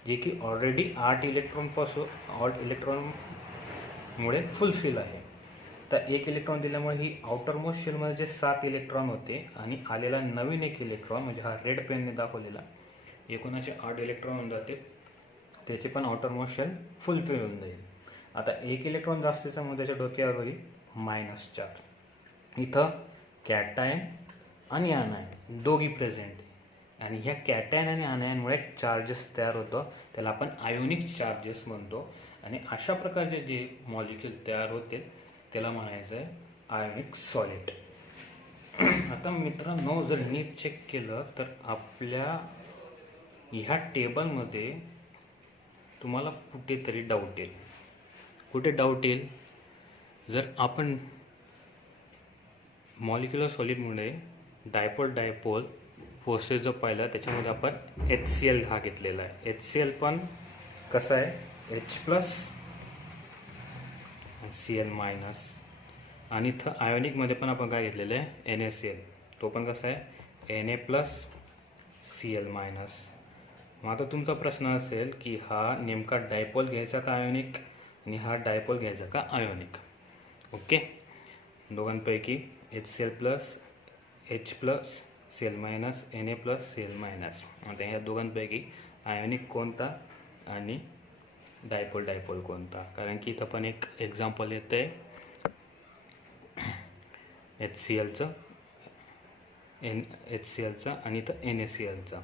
जे की ऑलरेडी 8 इलेक्ट्रॉनमुळे फुलफिल आहे. तर 1 इलेक्ट्रॉन दिल्यामुळे ही आउटरमोस्ट शेलमध्ये जे 7 इलेक्ट्रॉन होते आणि आलेला नवीन 1 इलेक्ट्रॉन म्हणजे हा रेड पेनने दाखवलेला एकूणाचे 8 इलेक्ट्रॉन होऊन जाते. त्याचे पण आउटरमोस्ट शेल फुलफिल होऊन जाईल. आता 1 इलेक्ट्रॉन जास्तीचा मग त्याच्या डोक्यावर होईल -4. इथं कॅटायन आणि आनायन दोघी प्रेझेंट आणि ह्या कॅटायन आणि आनायनमुळे चार्जेस तयार होतं, त्याला आपण आयोनिक चार्जेस म्हणतो. आणि अशा प्रकारचे जे मॉलिक्यूल तयार होते त्याला म्हणायचं आहे आयोनिक सॉलिड. आता मित्रांनो, जर नीट चेक केलं तर आपल्या ह्या टेबलमध्ये तुम्हाला कुठेतरी डाऊट येईल. कुठे डाऊट येईल? जर आपण मॉलिक्युलर सॉलिडमुळे डायपोल फोर्सेस जो पाहिला त्याच्यामध्ये आपण HCl हा घेतलेला आहे. HCl पण कसं आहे H+Cl-. आणि इथं आयोनिकमध्ये पण आपण काय घेतलेलं आहे NaCl, तो पण कसा आहे Na+Cl-. मग आता तुमचा प्रश्न असेल की हा नेमका डायपोल घ्यायचा का आयोनिक आणि हा डायपोल घ्यायचा का आयोनिक. ओके, दोघांपैकी HCl+, H+Cl-, Na+Cl-. आता ह्या दोघांपैकी आयोनिक कोणता आणि डायपोल कोणता. कारण की इथं पण एक एक्झाम्पल येतं आहे HClचं आणि इथं NaClचा.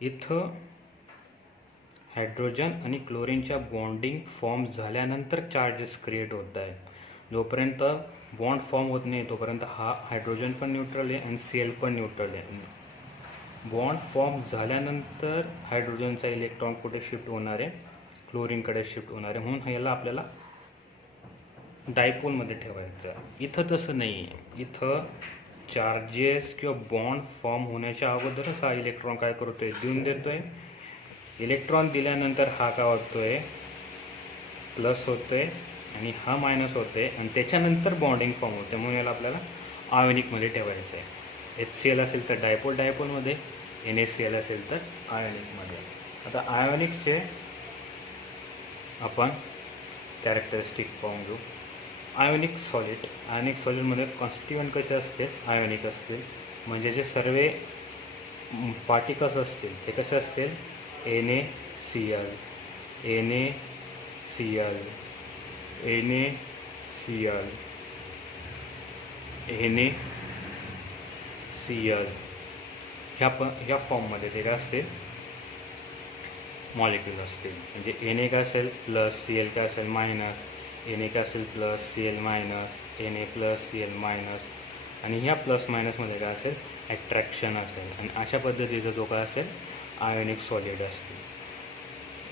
इथं हायड्रोजन आणि क्लोरीनच्या बॉन्डिंग फॉर्म झाल्यानंतर चार्जेस क्रिएट होत आहे. जोपर्यंत बॉन्ड फॉर्म होत नाही तोपर्यंत हा हायड्रोजन पण न्यूट्रल आहे आणि Cl पण न्यूट्रल आहे. बॉन्ड फॉर्म झाल्यानंतर हायड्रोजनचा इलेक्ट्रॉन कुठे शिफ्ट होणार आहे, क्लोरीनकडे शिफ्ट होणार आहे. म्हणून ह्याला आपल्याला डायपोलमध्ये ठेवायचं. इथं तसं नाही आहे. इथं चार्जेस किंवा बॉन्ड फॉर्म होण्याच्या अगोदरच हा इलेक्ट्रॉन काय करतोय, देऊन देतोय. इलेक्ट्रॉन दिल्यानंतर हा काय होतोय, प्लस होतोय आणि हा मायनस होते आणि त्याच्यानंतर बॉन्डिंग फॉर्म होते. म्हणून याला आपल्याला आयोनिकमध्ये ठेवायचं आहे. HCl असेल तर डायपोलमध्ये, NaCl असेल तर आयोनिकमध्ये. आता आयोनिकचे आपण कॅरेक्टरिस्टिक पाहून घेऊ. आयोनिक सॉलिडमध्ये कॉन्स्टिट्युएंट कसे असते, आयोनिक असतील. म्हणजे जे सर्व पार्टिकल्स असतील ते कसे असतील, NaCl, NaCl, NaCl, NaCl ह्या फॉर्ममध्ये ते काय असतील, मॉलिक्यूल असतील. म्हणजे Na काय असेल प्लस, Cl काय असेल मायनस, Na काय असेल प्लस, Cl मायनस, Na+Cl-. आणि ह्या प्लस मायनसमध्ये काय असेल, ॲट्रॅक्शन असेल. आणि अशा पद्धतीचा जो काय असेल आयोनिक सॉलिड असतील.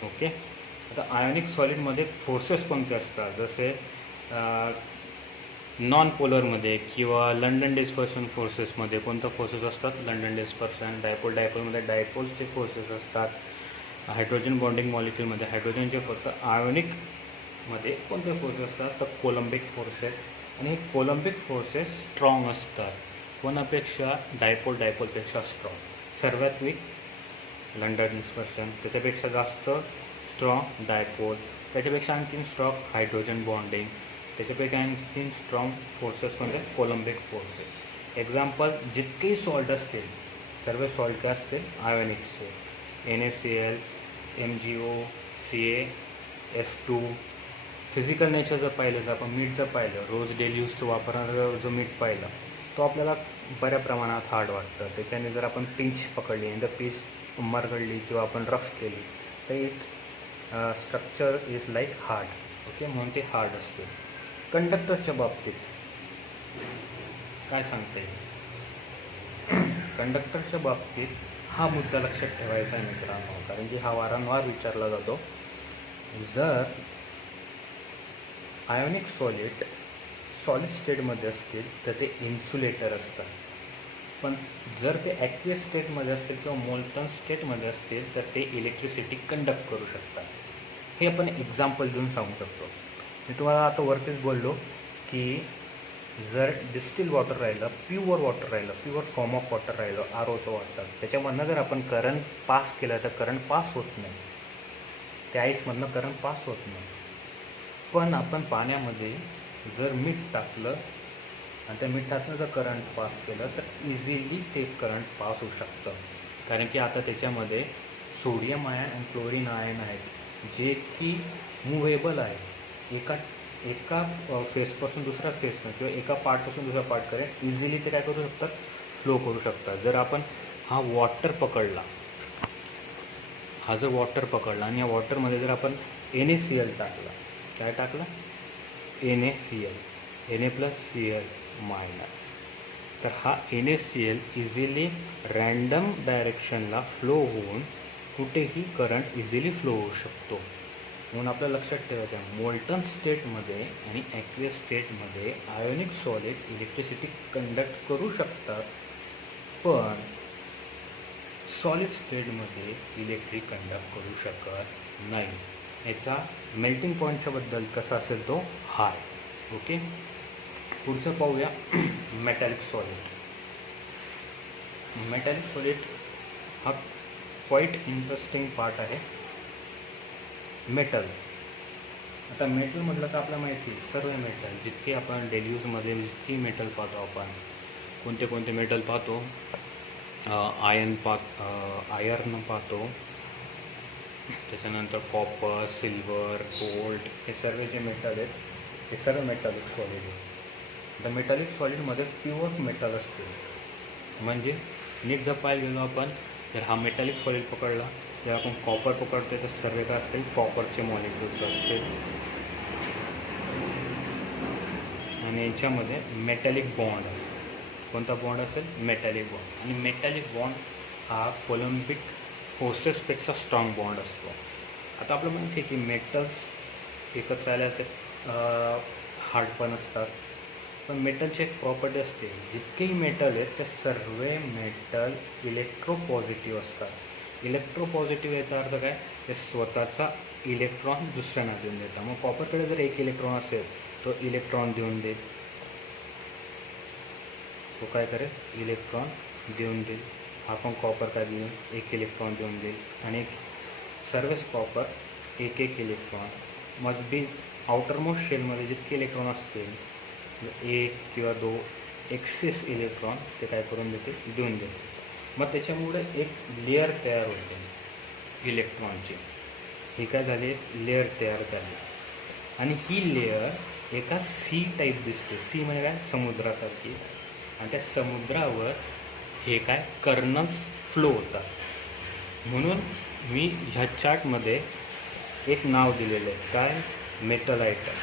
ओके, आता आयोनिक सॉलिडमध्ये फोर्सेस कोणते असतात, जसे नॉन पोलरमध्ये किंवा लंडन डिस्पर्शन फोर्सेसमध्ये कोणत्या फोर्सेस असतात, लंडन डिस्पर्शन. डायपोलमध्ये डायपोलचे फोर्सेस असतात. हायड्रोजन बॉन्डिंग मॉलिक्यूलमध्ये हायड्रोजनचे फक्त. आयोनिकमध्ये कोणते फोर्सेस असतात, तर कोलंबिक फोर्सेस. आणि हे कोलंबिक फोर्सेस स्ट्रॉंग असतात. कोणापेक्षा, डायपोलपेक्षा स्ट्रॉंग. सर्वात वीक लंडन डिस्पर्शन, त्याच्यापेक्षा जास्त स्ट्रॉंग डायपोल, त्याच्यापेक्षा आणखीन स्ट्रॉंग हायड्रोजन बॉन्डिंग, त्याच्यापैकी आणखीन स्ट्रॉंग फोर्सेस म्हणजे कोलंबिक फोर्सेस. एक्झाम्पल, जितकेही सॉल्ट असतील सर्व सॉल्ट काय असतील आयोनिक्सचे. NaCl, MgO, CaF2. Physical nature जर पाहिलं, जर आपण मीठ जर पाहिलं, रोज डेली यूजचं वापरणारं जो मीठ पाहिलं तो आपल्याला बऱ्या प्रमाणात हार्ड वाटतं. त्याच्याने जर आपण पिंच पकडली आणि जर पिंच मरगळली किंवा आपण रफ केली तर it structure is like hard. Okay, म्हणून ते हार्ड असते. कंडक्टरच्या बाबतीत काय सांगता येईल, कंडक्टरच्या बाबतीत हा मुद्दा लक्षात ठेवायचा आहे मित्रांनो, कारण की हा वारंवार विचारला जातो. जर आयोनिक सॉलिड स्टेटमध्ये असतील तर ते इन्सुलेटर असतात. पण जर ते ॲक्वियस स्टेटमध्ये असतील किंवा मोल्टन स्टेटमध्ये असतील तर ते इलेक्ट्रिसिटी कंडक्ट करू शकतात. हे आपण एक्झाम्पल देऊन सांगू शकतो. मी तुम्हाला आता वरतीच बोललो की जर डिस्टिल वॉटर राहिलं, प्युअर वॉटर राहिलं, प्युअर फॉर्म ऑफ वॉटर राहिलं, ROचं वॉटर, त्याच्यामधनं जर आपण करंट पास केलं तर करंट पास होत नाही. त्या आईसमधनं करंट पास होत नाही. पण आपण पाण्यामध्ये जर मीठ टाकलं आणि त्या मिठातनं जर करंट पास केलं तर इझिली ते करंट पास होऊ शकतं. कारण की आता त्याच्यामध्ये सोडियम आयन आणि क्लोरीन आयन आहेत जे की मूव्हेबल आहे. एका एका फेसपासून दुसऱ्या फेसमध्ये किंवा एका पार्टपासून दुसऱ्या पार्टकडे इझिली ते काय करू शकतात, फ्लो करू शकतात. जर आपण हा वॉटर पकडला, हा जर वॉटर पकडला आणि या वॉटरमध्ये जर आपण NaCl टाकला, काय टाकलं, NaCl, Na+Cl-, तर हा NaCl इझिली रँडम डायरेक्शनला फ्लो होऊन कुठेही करंट इझिली फ्लो होऊ शकतो. म्हणून आपल्याला लक्षात ठेवायचं आहे, मोल्टन स्टेटमध्ये आणि ॲक्वियस स्टेटमध्ये आयोनिक सॉलिड इलेक्ट्रिसिटी कंडक्ट करू शकतात, पण सॉलिड स्टेटमध्ये इलेक्ट्रिक कंडक्ट करू शकत नाही. याचा मेल्टिंग पॉईंटच्या बद्दल कसा असेल तो हाय. ओके, पुढचं पाहूया मेटॅलिक सॉलिड. मेटॅलिक सॉलिड हा क्वाईट इंटरेस्टिंग पार्ट आहे. मेटल, आता मेटल म्हटलं तर आपल्याला माहिती आहे सर्व मेटल जितके आपण डेली यूजमध्ये जितकी मेटल पाहतो, आपण कोणते कोणते मेटल पाहतो, आयर्न पाहतो, त्याच्यानंतर कॉपर, सिल्वर, गोल्ड, हे सर्व जे मेटल आहेत हे सर्व मेटॅलिक सॉलिड आहे. आता मेटॅलिक सॉलिडमध्ये प्युअर मेटल असते, म्हणजे नीट जर पाहायला गेलो आपण, जर हा मेटॅलिक सॉलिड पकडला, जर आपण कॉपर पकडतो तर सर्व काय असतील, कॉपरचे मॉलिक्युल्स असतील आणि याच्यामध्ये मेटॅलिक बॉन्ड असेल. कोणता बॉन्ड असेल, मेटॅलिक बॉन्ड. आणि मेटॅलिक बॉन्ड हा कोलम्बिक फोर्सेसपेक्षा स्ट्रॉंग बॉन्ड असतो. आता आपलं माहिती आहे की मेटल्स एकत्र आल्या तर हार्ड पण असतात, पण मेटलची एक प्रॉपर्टी असते, जितकेही मेटल आहेत ते सर्व मेटल इलेक्ट्रोपॉझिटिव्ह असतात. इलेक्ट्रोपॉझिटिव्ह याचा अर्थ काय, ते स्वतःचा इलेक्ट्रॉन दुसऱ्यांना देऊन देतात. मग कॉपरकडे जर एक इलेक्ट्रॉन असेल, तो इलेक्ट्रॉन देऊन देईल, तो काय करेल, इलेक्ट्रॉन देऊन देईल. हा पण कॉपर काय देईल, एक इलेक्ट्रॉन देऊन देईल. आणि सर्वच कॉपर एक इलेक्ट्रॉन मस्ट बी आउटरमोस्ट शेलमध्ये जितके इलेक्ट्रॉन असतील, एक किंवा दो एक्सेस इलेक्ट्रॉन ते काय करून देते, देऊन देते. मग त्याच्यामुळे एक लेअर तयार होते इलेक्ट्रॉनची. ही काय झाली, लेअर तयार झाली. आणि ही लेअर एका सी टाईप दिसते. सी म्हणजे काय, समुद्रासारखी. आणि त्या समुद्रावर हे काय कर्नल्स फ्लो होतात. म्हणून मी ह्या चार्टमध्ये एक नाव दिलेलं आहे, काय, मेटल आयटम.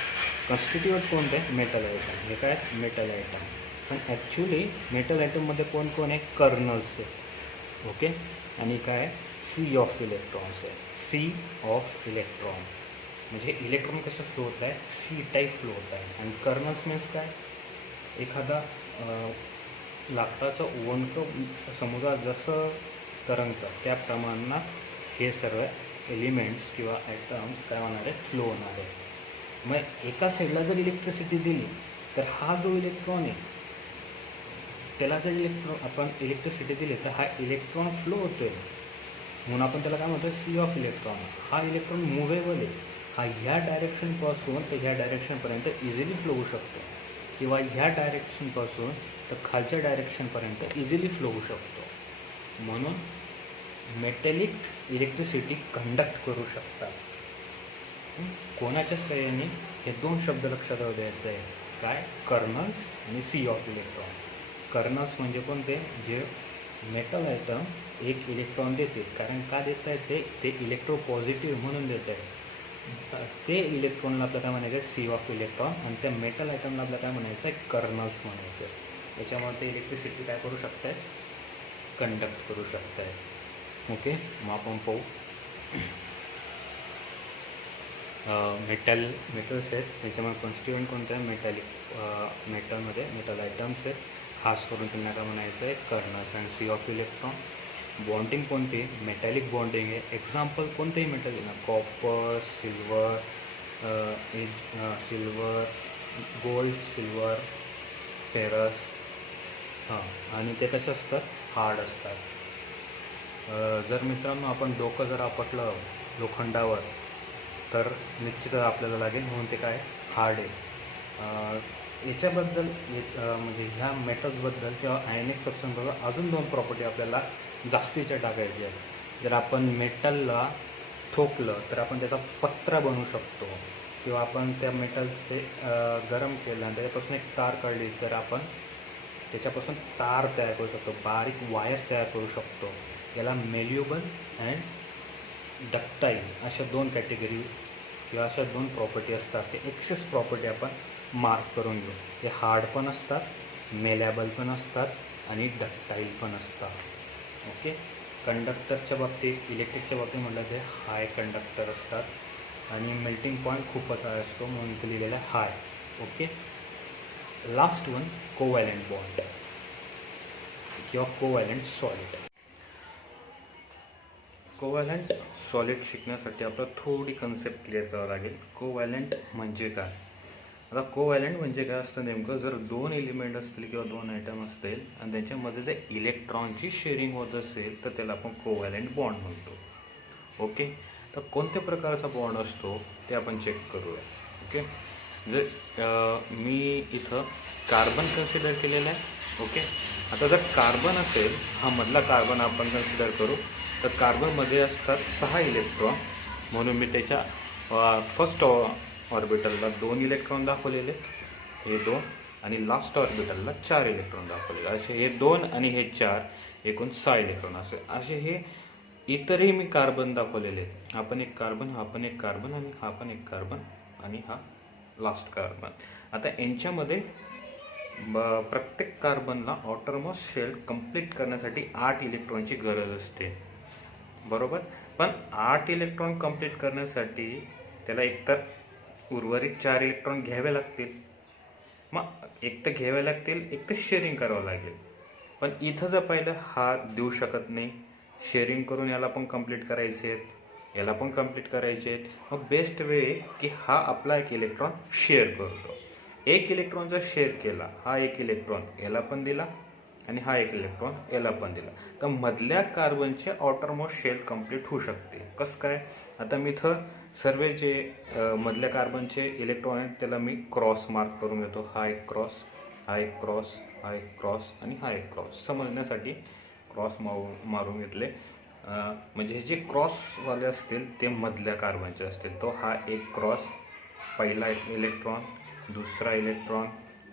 कॉन्स्टिट्यूट कोणतं आहे, मेटल आयटम. हे काय, मेटल आयटम. पण ॲक्च्युली मेटल आयटममध्ये कोण कोण आहे, कर्नल्स आहे. ओके, आणि काय, सी ऑफ इलेक्ट्रॉन्स आहे. सी ऑफ इलेक्ट्रॉन म्हणजे इलेक्ट्रॉन कसं फ्लो होत आहे, सी टाईप फ्लो होत आहे. आणि कर्नल्स मीन्स काय, एखादा लाकडाचं ओवणकं समुद्रात जसं तरंगतं त्या प्रमाणात हे सर्व एलिमेंट्स किंवा ॲटम्स काय होणार आहे, फ्लो होणार आहे. मग एका साईडला जर इलेक्ट्रिसिटी दिली तर हा जो इलेक्ट्रॉन आहे त्याला जर आपण इलेक्ट्रिसिटी दिली तर हा इलेक्ट्रॉन फ्लो होतो आहे. म्हणून आपण त्याला काय म्हणतो, सी ऑफ इलेक्ट्रॉन. हा इलेक्ट्रॉन मुव्हेबल आहे. हा ह्या डायरेक्शनपासून तर ह्या डायरेक्शनपर्यंत इझिली फ्लो होऊ शकतो, किंवा ह्या डायरेक्शनपासून तर खालच्या डायरेक्शनपर्यंत इझिली फ्लो होऊ शकतो. म्हणून मेटॅलिक इलेक्ट्रिसिटी कंडक्ट करू शकतात. कोणाच्या सहाय्याने, हे दोन शब्द लक्षात द्यायचे आहे, काय, कर्नल्स आणि सी ऑफ इलेक्ट्रॉन. कर्नल्स म्हणजे कोणते, जे मेटल आयटम एक इलेक्ट्रॉन देते. कारण का देत आहेत ते इलेक्ट्रोपॉझिटिव्ह म्हणून देत आहेत. ते इलेक्ट्रॉनला आपलं काय म्हणायचं आहे, सी ऑफ इलेक्ट्रॉन. आणि त्या मेटल आयटमला आपलं काय म्हणायचं आहे, कर्नल्स म्हणायचं आहे. त्याच्यामुळे ते इलेक्ट्रिसिटी काय करू शकत आहेत, कंडक्ट करू शकत आहेत. ओके, मग आपण पाहू मेटल्स आहेत. त्याच्यामुळे कॉन्स्टिट्युएंट कोणतं आहे, मेटलमध्ये मेटल आयटम्स आहेत. खास करून त्यांना काय म्हणायचं आहे, कर्नल्स आणि सी ऑफ इलेक्ट्रॉन. बॉन्डिंग कोणती, मेटॅलिक बॉन्डिंग आहे. एक्झाम्पल कोणतेही मेटल आहे ना, copper, silver, gold, silver, ferrous. आणि ते कसं असतात, हार्ड असतात. जर मित्रांनो आपण डोकं जर आपटलं लोखंडावर तर निश्चितच आपल्याला लागेल, म्हणून ते काय, हार्ड आहे. याच्याबद्दल म्हणजे ह्या मेटल्सबद्दल किंवा आयनिक सबस्टन्सबद्दल अजून दोन प्रॉपर्टी आपल्याला जास्तीच्या टाकायच्या आहेत. जर आपण मेटलला ठोकलं तर आपण त्याचा पत्रा बनवू शकतो. किंवा आपण त्या मेटलचे गरम केलं आणि त्याच्यापासून एक तार काढली तर आपण त्याच्यापासून तार तयार करू शकतो, बारीक वायर तयार करू शकतो. याला मेल्युबल अँड डक्टाईल अशा 2 कॅटेगरी किंवा अशा 2 प्रॉपर्टी असतात. ते एक्सेस प्रॉपर्टी आपण मार्क करून घेऊ. ते हार्ड पण असतात, मेलेबल पण असतात आणि डक्टाईल पण असतात. ओके. कंडक्टरच्या बाबतीत, इलेक्ट्रिकच्या बाबतीत म्हटलं ते हाय कंडक्टर असतात आणि मेल्टिंग पॉईंट खूपच हाय असतो म्हणून इथे लिहिलेलं आहे हाय. Okay. Last one covalent bond किंवा कोव्हॅलंट सॉलिड. कोव्हॅलंट सॉलिड शिकण्यासाठी आपल्याला थोडी कन्सेप्ट क्लिअर करावं लागेल. कोव्हॅलंट म्हणजे काय? आता कोव्हॅलंट म्हणजे काय असतं नेमकं, जर 2 एलिमेंट असतील किंवा 2 आयटम असतील आणि त्यांच्यामध्ये जर इलेक्ट्रॉनची शेअरिंग होत असेल तर त्याला आपण कोव्हॅलंट बॉन्ड म्हणतो. ओके. तर कोणत्या प्रकारचा बॉन्ड असतो ते आपण चेक करूया. ओके. जर मी इथं कार्बन कन्सिडर केलेलं आहे. ओके. आता जर कार्बन असेल, हा मधला कार्बन आपण कन्सिडर करू, तर कार्बनमध्ये असतात 6 इलेक्ट्रॉन म्हणून मी त्याच्या फर्स्ट ऑर्बिटलला 2 इलेक्ट्रॉन दाखवलेले, हे 2, आणि लास्ट ऑर्बिटलला 4 इलेक्ट्रॉन दाखवलेले. असे हे 2 आणि हे 4 एकूण 6 इलेक्ट्रॉन असे हे इतरही मी कार्बन दाखवलेले आहेत. हा पण एक कार्बन, हा पण एक कार्बन आणि हा पण एक कार्बन आणि हा लास्ट कार्बन. आता यांच्यामध्ये प्रत्येक कार्बनला ऑटरमोस्ट शेल कंप्लीट करण्यासाठी 8 इलेक्ट्रॉनची गरज असते, बरोबर. पण 8 इलेक्ट्रॉन कंप्लीट करण्यासाठी त्याला एकतर उर्वरित 4 इलेक्ट्रॉन घ्यावे लागतील. मग एक तर घ्यावे लागतील, एक तर शेअरिंग करावं लागेल. पण इथं जर पाहिलं, हा देऊ शकत नाही. शेअरिंग करून याला पण कंप्लीट करायचे आहेत, याला पण कंप्लीट करायचे आहेत. मग बेस्ट वे की हा आपला एक इलेक्ट्रॉन शेअर करतो. एक इलेक्ट्रॉन जर शेअर केला, हा एक इलेक्ट्रॉन याला पण दिला आणि हा एक इलेक्ट्रॉन याला पण दिला, तर मधल्या कार्बनचे ऑटरमोस्ट शेल कंप्लीट होऊ शकते. कसं काय? आता मी इथं सर्व जे मधल्या कार्बनचे इलेक्ट्रॉन आहेत त्याला मी क्रॉस मार्क करून घेतो. हा एक क्रॉस, हा एक क्रॉस, हा एक क्रॉस आणि हा एक क्रॉस. समजण्यासाठी क्रॉस मारून घेतले. म्हणजे हे जे क्रॉसवाले असतील ते मधल्या कार्बनचे असतील. तो हा एक क्रॉस, पहिला इलेक्ट्रॉन, दुसरा इलेक्ट्रॉन,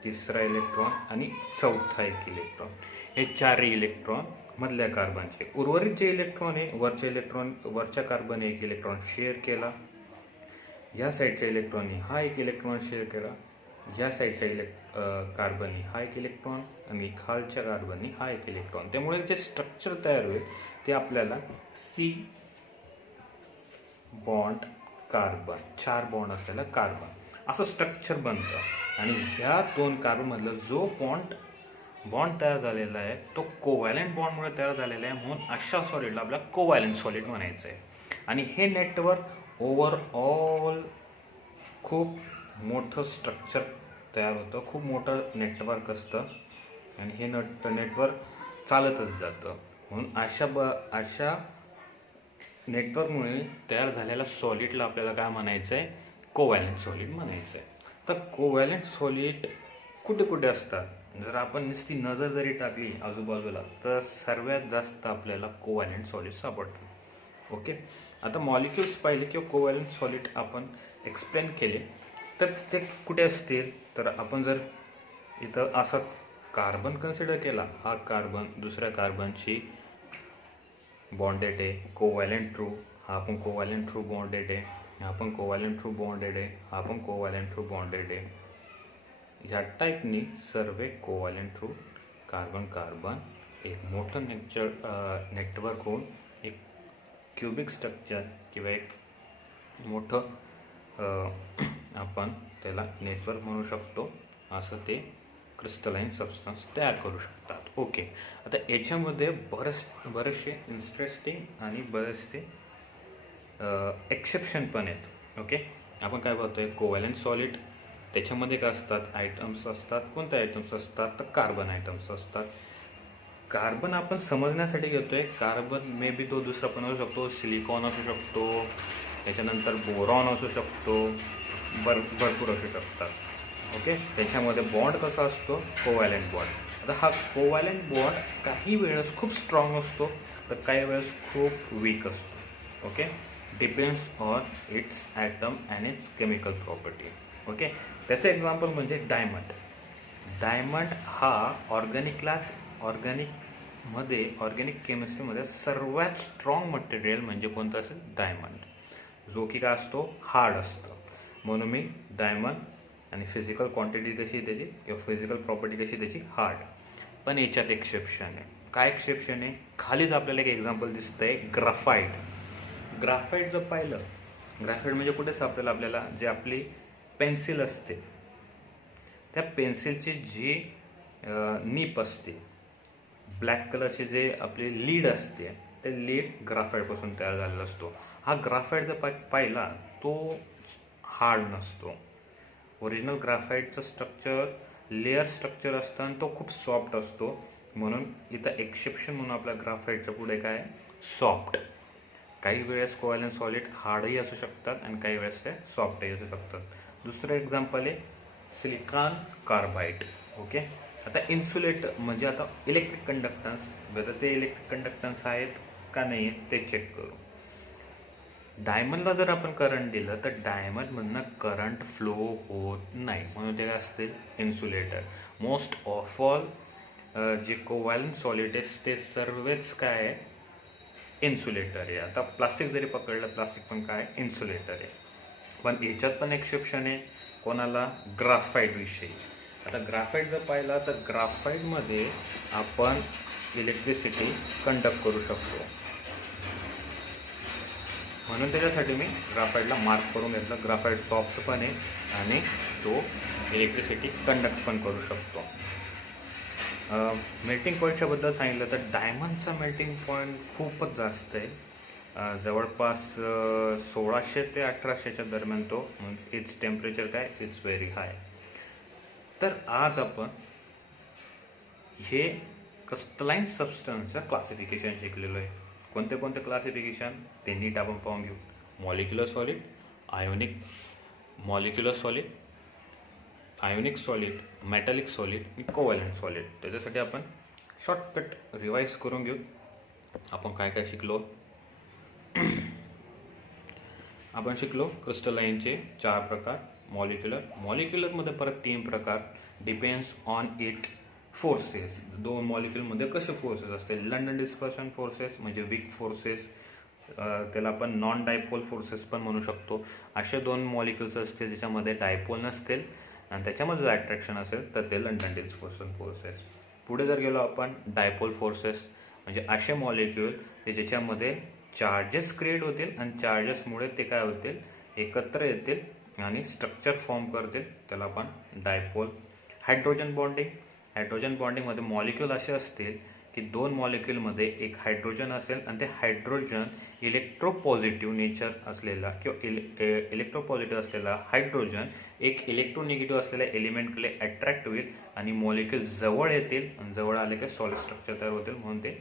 तिसरा इलेक्ट्रॉन आणि चौथा एक इलेक्ट्रॉन. हे 4 इलेक्ट्रॉन मधल्या कार्बनचे. उर्वरित जे इलेक्ट्रॉन आहे, वरच्या कार्बनने एक इलेक्ट्रॉन शेअर केला, ह्या साईडच्या इलेक्ट्रॉनने हा एक इलेक्ट्रॉन शेअर केला, ह्या साईडच्या कार्बनने हा एक इलेक्ट्रॉन आणि खालच्या कार्बनने हा एक इलेक्ट्रॉन. त्यामुळे जे स्ट्रक्चर तयार होईल ते आपल्याला सी बॉन्ड कार्बन, 4 बॉन्ड असलेला कार्बन असं स्ट्रक्चर बनतं. आणि ह्या 2 कार्बनमधला जो बॉन्ड तयार झालेला आहे तो कोव्हॅलंट बॉन्डमुळे तयार झालेला आहे. म्हणून अशा सॉलिडला आपल्याला कोव्हॅलंट सॉलिड म्हणायचं आहे. आणि हे नेटवर्क ओव्हरऑल खूप मोठं स्ट्रक्चर तयार होतं, खूप मोठं नेटवर्क असतं आणि हे नेटवर्क चालतच जातं. म्हणून अशा नेटवर्कमुळे तयार झालेल्या सॉलिडला आपल्याला काय म्हणायचं आहे? कोव्हॅलंट सॉलिड म्हणायचं आहे. तर कोव्हॅलंट सॉलिड कुठे कुठे असतात? जर आपण नुसती नजर जरी टाकली आजूबाजूला तर सर्वात जास्त आपल्याला कोव्हॅलंट सॉलिड सापडतात. ओके. आता मॉलिक्युल्स पाहिले किंवा कोव्हॅलंट सॉलिड आपण एक्सप्लेन केले तर ते कुठे असतील? तर आपण जर इथं असा कार्बन कन्सिडर केला, हा कार्बन दुसऱ्या कार्बनशी बॉन्डेड आहे, कोव्हॅलंट ट्रू, हा पण कोव्हॅलंट ट्रू बॉन्डेड आहे, हा पण कोव्हॅलंट ट्रू बॉन्डेड आहे, हा पण कोव्हॅलंट ट्रू बॉन्डेड आहे. ह्या टाईपनी सर्व कोव्हॅलंट ट्रू कार्बन एक मोठं नेटवर्क होऊन एक क्युबिक स्ट्रक्चर किंवा एक मोठं आपण त्याला नेटवर्क म्हणू शकतो, असं ते क्रिस्टलाइन सबस्टन्स तयार करू शकतात. ओके. आता याच्यामध्ये बरेचसे इंटरेस्टिंग आणि बरेचसे एक्सेप्शन पण आहेत. ओके. आपण काय बघतोय? कोव्हॅलंट सॉलिड, त्याच्यामध्ये काय असतात? आयटम्स असतात. कोणते आयटम्स असतात? तर कार्बन आयटम्स असतात. कार्बन आपण समजण्यासाठी घेतोय. कार्बन मे बी तो दुसरा पण असू शकतो, सिलिकॉन असू शकतो, त्याच्यानंतर बोरॉन असू शकतो, भरपूर असू शकतात. ओके. त्याच्यामध्ये बॉन्ड कसा असतो? Covalent bond. आता हा कोव्हॅलंट बॉन्ड काही वेळेस खूप स्ट्रॉंग असतो तर काही वेळेस खूप वीक असतो. Okay. Depends on its atom and its chemical property. Okay, त्याचं एक्झाम्पल म्हणजे डायमंड. डायमंड हा ऑर्गॅनिक केमिस्ट्रीमध्ये सर्वात स्ट्रॉंग मटेरियल म्हणजे कोणतं असेल? डायमंड, जो की काय असतो? हार्ड असतं. म्हणून मी डायमंड आणि फिजिकल क्वांटिटी कशी त्याची किंवा फिजिकल प्रॉपर्टी कशी त्याची? हार्ड. पण याच्यात एक्सेप्शन आहे. काय एक्सेप्शन आहे? खालीच आपल्याला एक एक्झाम्पल दिसतंय, ग्राफाईट. ग्राफाईट जर पाहिलं, ग्राफाईट म्हणजे कुठे सापडेल आपल्याला? जे आपली पेन्सिल असते, त्या पेन्सिलची जी नीप असते, ब्लॅक कलरचे जे आपले लीड असते, ते लीड ग्राफाईटपासून तयार झालेला असतो. हा ग्राफाईट जर पाहिला तो हार्ड नसतो. ओरिजिनल ग्राफाईटचं स्ट्रक्चर लेअर स्ट्रक्चर असतं आणि तो खूप सॉफ्ट असतो. म्हणून इथं एक्सेप्शन म्हणून आपल्या ग्राफाईटच्या पुढे काय? सॉफ्ट. काही वेळेस कोव्हॅलंट सॉलिड हार्डही असू शकतात आणि काही वेळेस ते सॉफ्टही असू शकतात. दुसरं एक्झाम्पल आहे सिलिकॉन कार्बाईड. ओके, आता इन्सुलेटर म्हणजे आता इलेक्ट्रिक कंडक्टन्स, बरं ते इलेक्ट्रिक कंडक्टन्स आहेत का नाही ते चेक करू. डायमंडला जर आपण करंट दिलं तर डायमंडमधनं करंट फ्लो होत नाही, म्हणून ते काय असते? इन्सुलेटर. मोस्ट ऑफ ऑल जे कोव्हॅलंट सॉलिड आहे ते सर्वच काय आहे? इन्सुलेटर आहे. आता प्लास्टिक जरी पकडलं, प्लास्टिक पण काय? इन्सुलेटर आहे. पण याच्यात पण एक्सेप्शन आहे. कोणाला? ग्राफाईटविषयी. आता ग्राफाईट जर पाहिला तर ग्राफाईटमध्ये आपण इलेक्ट्रिसिटी कंडक्ट करू शकतो, म्हणून त्याच्यासाठी मी ग्राफाईटला मार्क करून घेतलं. ग्राफाईट सॉफ्ट पण आहे आणि तो इलेक्ट्रिसिटी कंडक्ट पण करू शकतो. मेल्टिंग पॉईंटच्याबद्दल सांगितलं तर डायमंडचा मेल्टिंग पॉईंट खूपच जास्त आहे. जवळपास 1600 ते 1800च्या दरम्यान तो. इट्स टेम्परेचर काय? It's very high. तर आज आपण हे क्रिस्टलाइन सबस्टन्सचं क्लासिफिकेशन शिकलेलो आहे. कोणते कोणते क्लासिफिकेशन ते नीट आपण पाहून घेऊ. Molecular solid, ionic solid, metallic solid आणि कोव्हॅलंट सॉलिड. त्याच्यासाठी आपण शॉर्टकट रिवाईज करून घेऊ. आपण काय काय शिकलो? आपण शिकलो क्रिस्टलाइनचे 4 प्रकार. मॉलिक्युलरमध्ये परत 3 प्रकार. Depends on it forces. 2 मॉलिक्युलमध्ये कसे फोर्सेस असते? लंडन डिस्पर्शन फोर्सेस म्हणजे वीक फोर्सेस, त्याला आपण नॉन डायपोल फोर्सेस पण म्हणू शकतो. असे 2 मॉलिक्युल्स असतील ज्याच्यामध्ये डायपोल नसतील आणि त्याच्यामध्ये जर अट्रॅक्शन असेल तर ते लंडन डिस्पर्शन फोर्सेस. पुढे जर गेलो आपण, डायपोल फोर्सेस म्हणजे असे मॉलिक्यूल ते ज्याच्यामध्ये चार्जेस क्रिएट होतील आणि चार्जेसमुळे ते काय होतील? एकत्र येतील आणि स्ट्रक्चर फॉर्म करतील, त्याला आपण डायपोल. हायड्रोजन बॉन्डिंगमध्ये मॉलिक्यूल असे असतील की 2 मॉलिक्यूलमध्ये एक हायड्रोजन असेल आणि ते हायड्रोजन इलेक्ट्रोपॉझिटिव्ह नेचर असलेला किंवा इलेक्ट्रोपॉझिटिव्ह असलेला हायड्रोजन एक इलेक्ट्रोनिगेटिव्ह असलेल्या एलिमेंटकडे अट्रॅक्ट होईल आणि मॉलिक्यूल जवळ येतील आणि जवळ आले की सॉलिड स्ट्रक्चर तयार होतील, म्हणून ते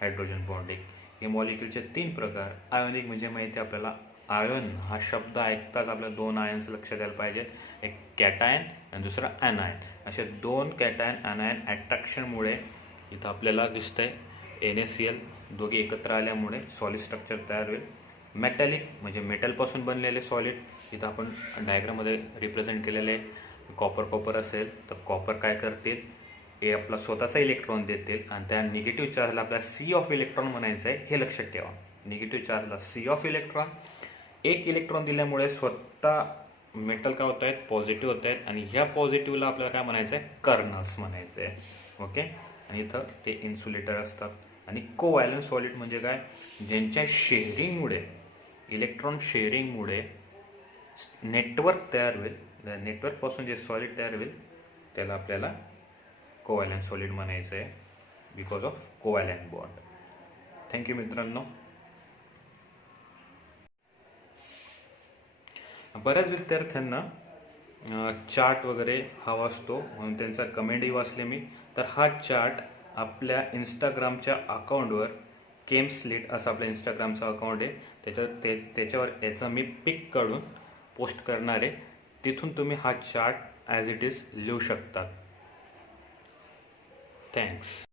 हायड्रोजन बॉन्डिंग. हे मॉलिक्यूलचे 3 प्रकार. आयोनिक म्हणजे माहिती आपल्याला, आयन हा शब्द ऐकताच आपल्याला 2 आयन्स लक्षात यायला पाहिजेत. एक कॅटायन आणि दुसरा ॲनायन. असे 2 कॅटायन ॲनायन अट्रॅक्शनमुळे इथं आपल्याला दिसतंय NaCl, दोघे एकत्र आल्यामुळे सॉलिड स्ट्रक्चर तयार होईल. मेटॅलिक म्हणजे मेटलपासून बनलेले सॉलिड. इथं आपण डायग्राममध्ये रिप्रेझेंट केलेले कॉपर असेल तर कॉपर काय करतील? हे आपला स्वतःचा इलेक्ट्रॉन देतील आणि त्या निगेटिव्ह चार्जला आपल्याला सी ऑफ इलेक्ट्रॉन म्हणायचं आहे, हे लक्षात ठेवा. निगेटिव्ह चार्जला सी ऑफ इलेक्ट्रॉन. एक इलेक्ट्रॉन दिल्यामुळे स्वतः मेटल काय होत आहेत? पॉझिटिव्ह होत आहेत आणि ह्या पॉझिटिव्हला आपल्याला काय म्हणायचं आहे? कर्नल्स म्हणायचं आहे. ओके, आणि इथं ते इन्सुलेटर असतात. आणि कोव्हॅलंट सॉलिड म्हणजे काय? ज्यांच्या शेअरिंगमुळे, इलेक्ट्रॉन शेअरिंगमुळे नेटवर्क तयार होईल. नेटवर्कपासून जे सॉलिड तयार होईल त्याला आपल्याला कोव्हॅलंट सॉलिड म्हणायचं आहे, because of covalent bond. Thank you मित्रांनो. बऱ्याच विद्यार्थ्यांना चार्ट वगैरे हवा असतो, म्हणून त्यांचा कमेंटही वाचले मी. तर हा चार्ट आपल्या इंस्टाग्रामच्या अकाउंटवर, केमस्लिट असं आपल्या इंस्टाग्रामचं अकाउंट आहे, त्याच्यावर याचा मी पिक काढून पोस्ट करणार आहे. तिथून तुम्ही हा चार्ट ॲज इट इज लिहू शकता. थँक्स.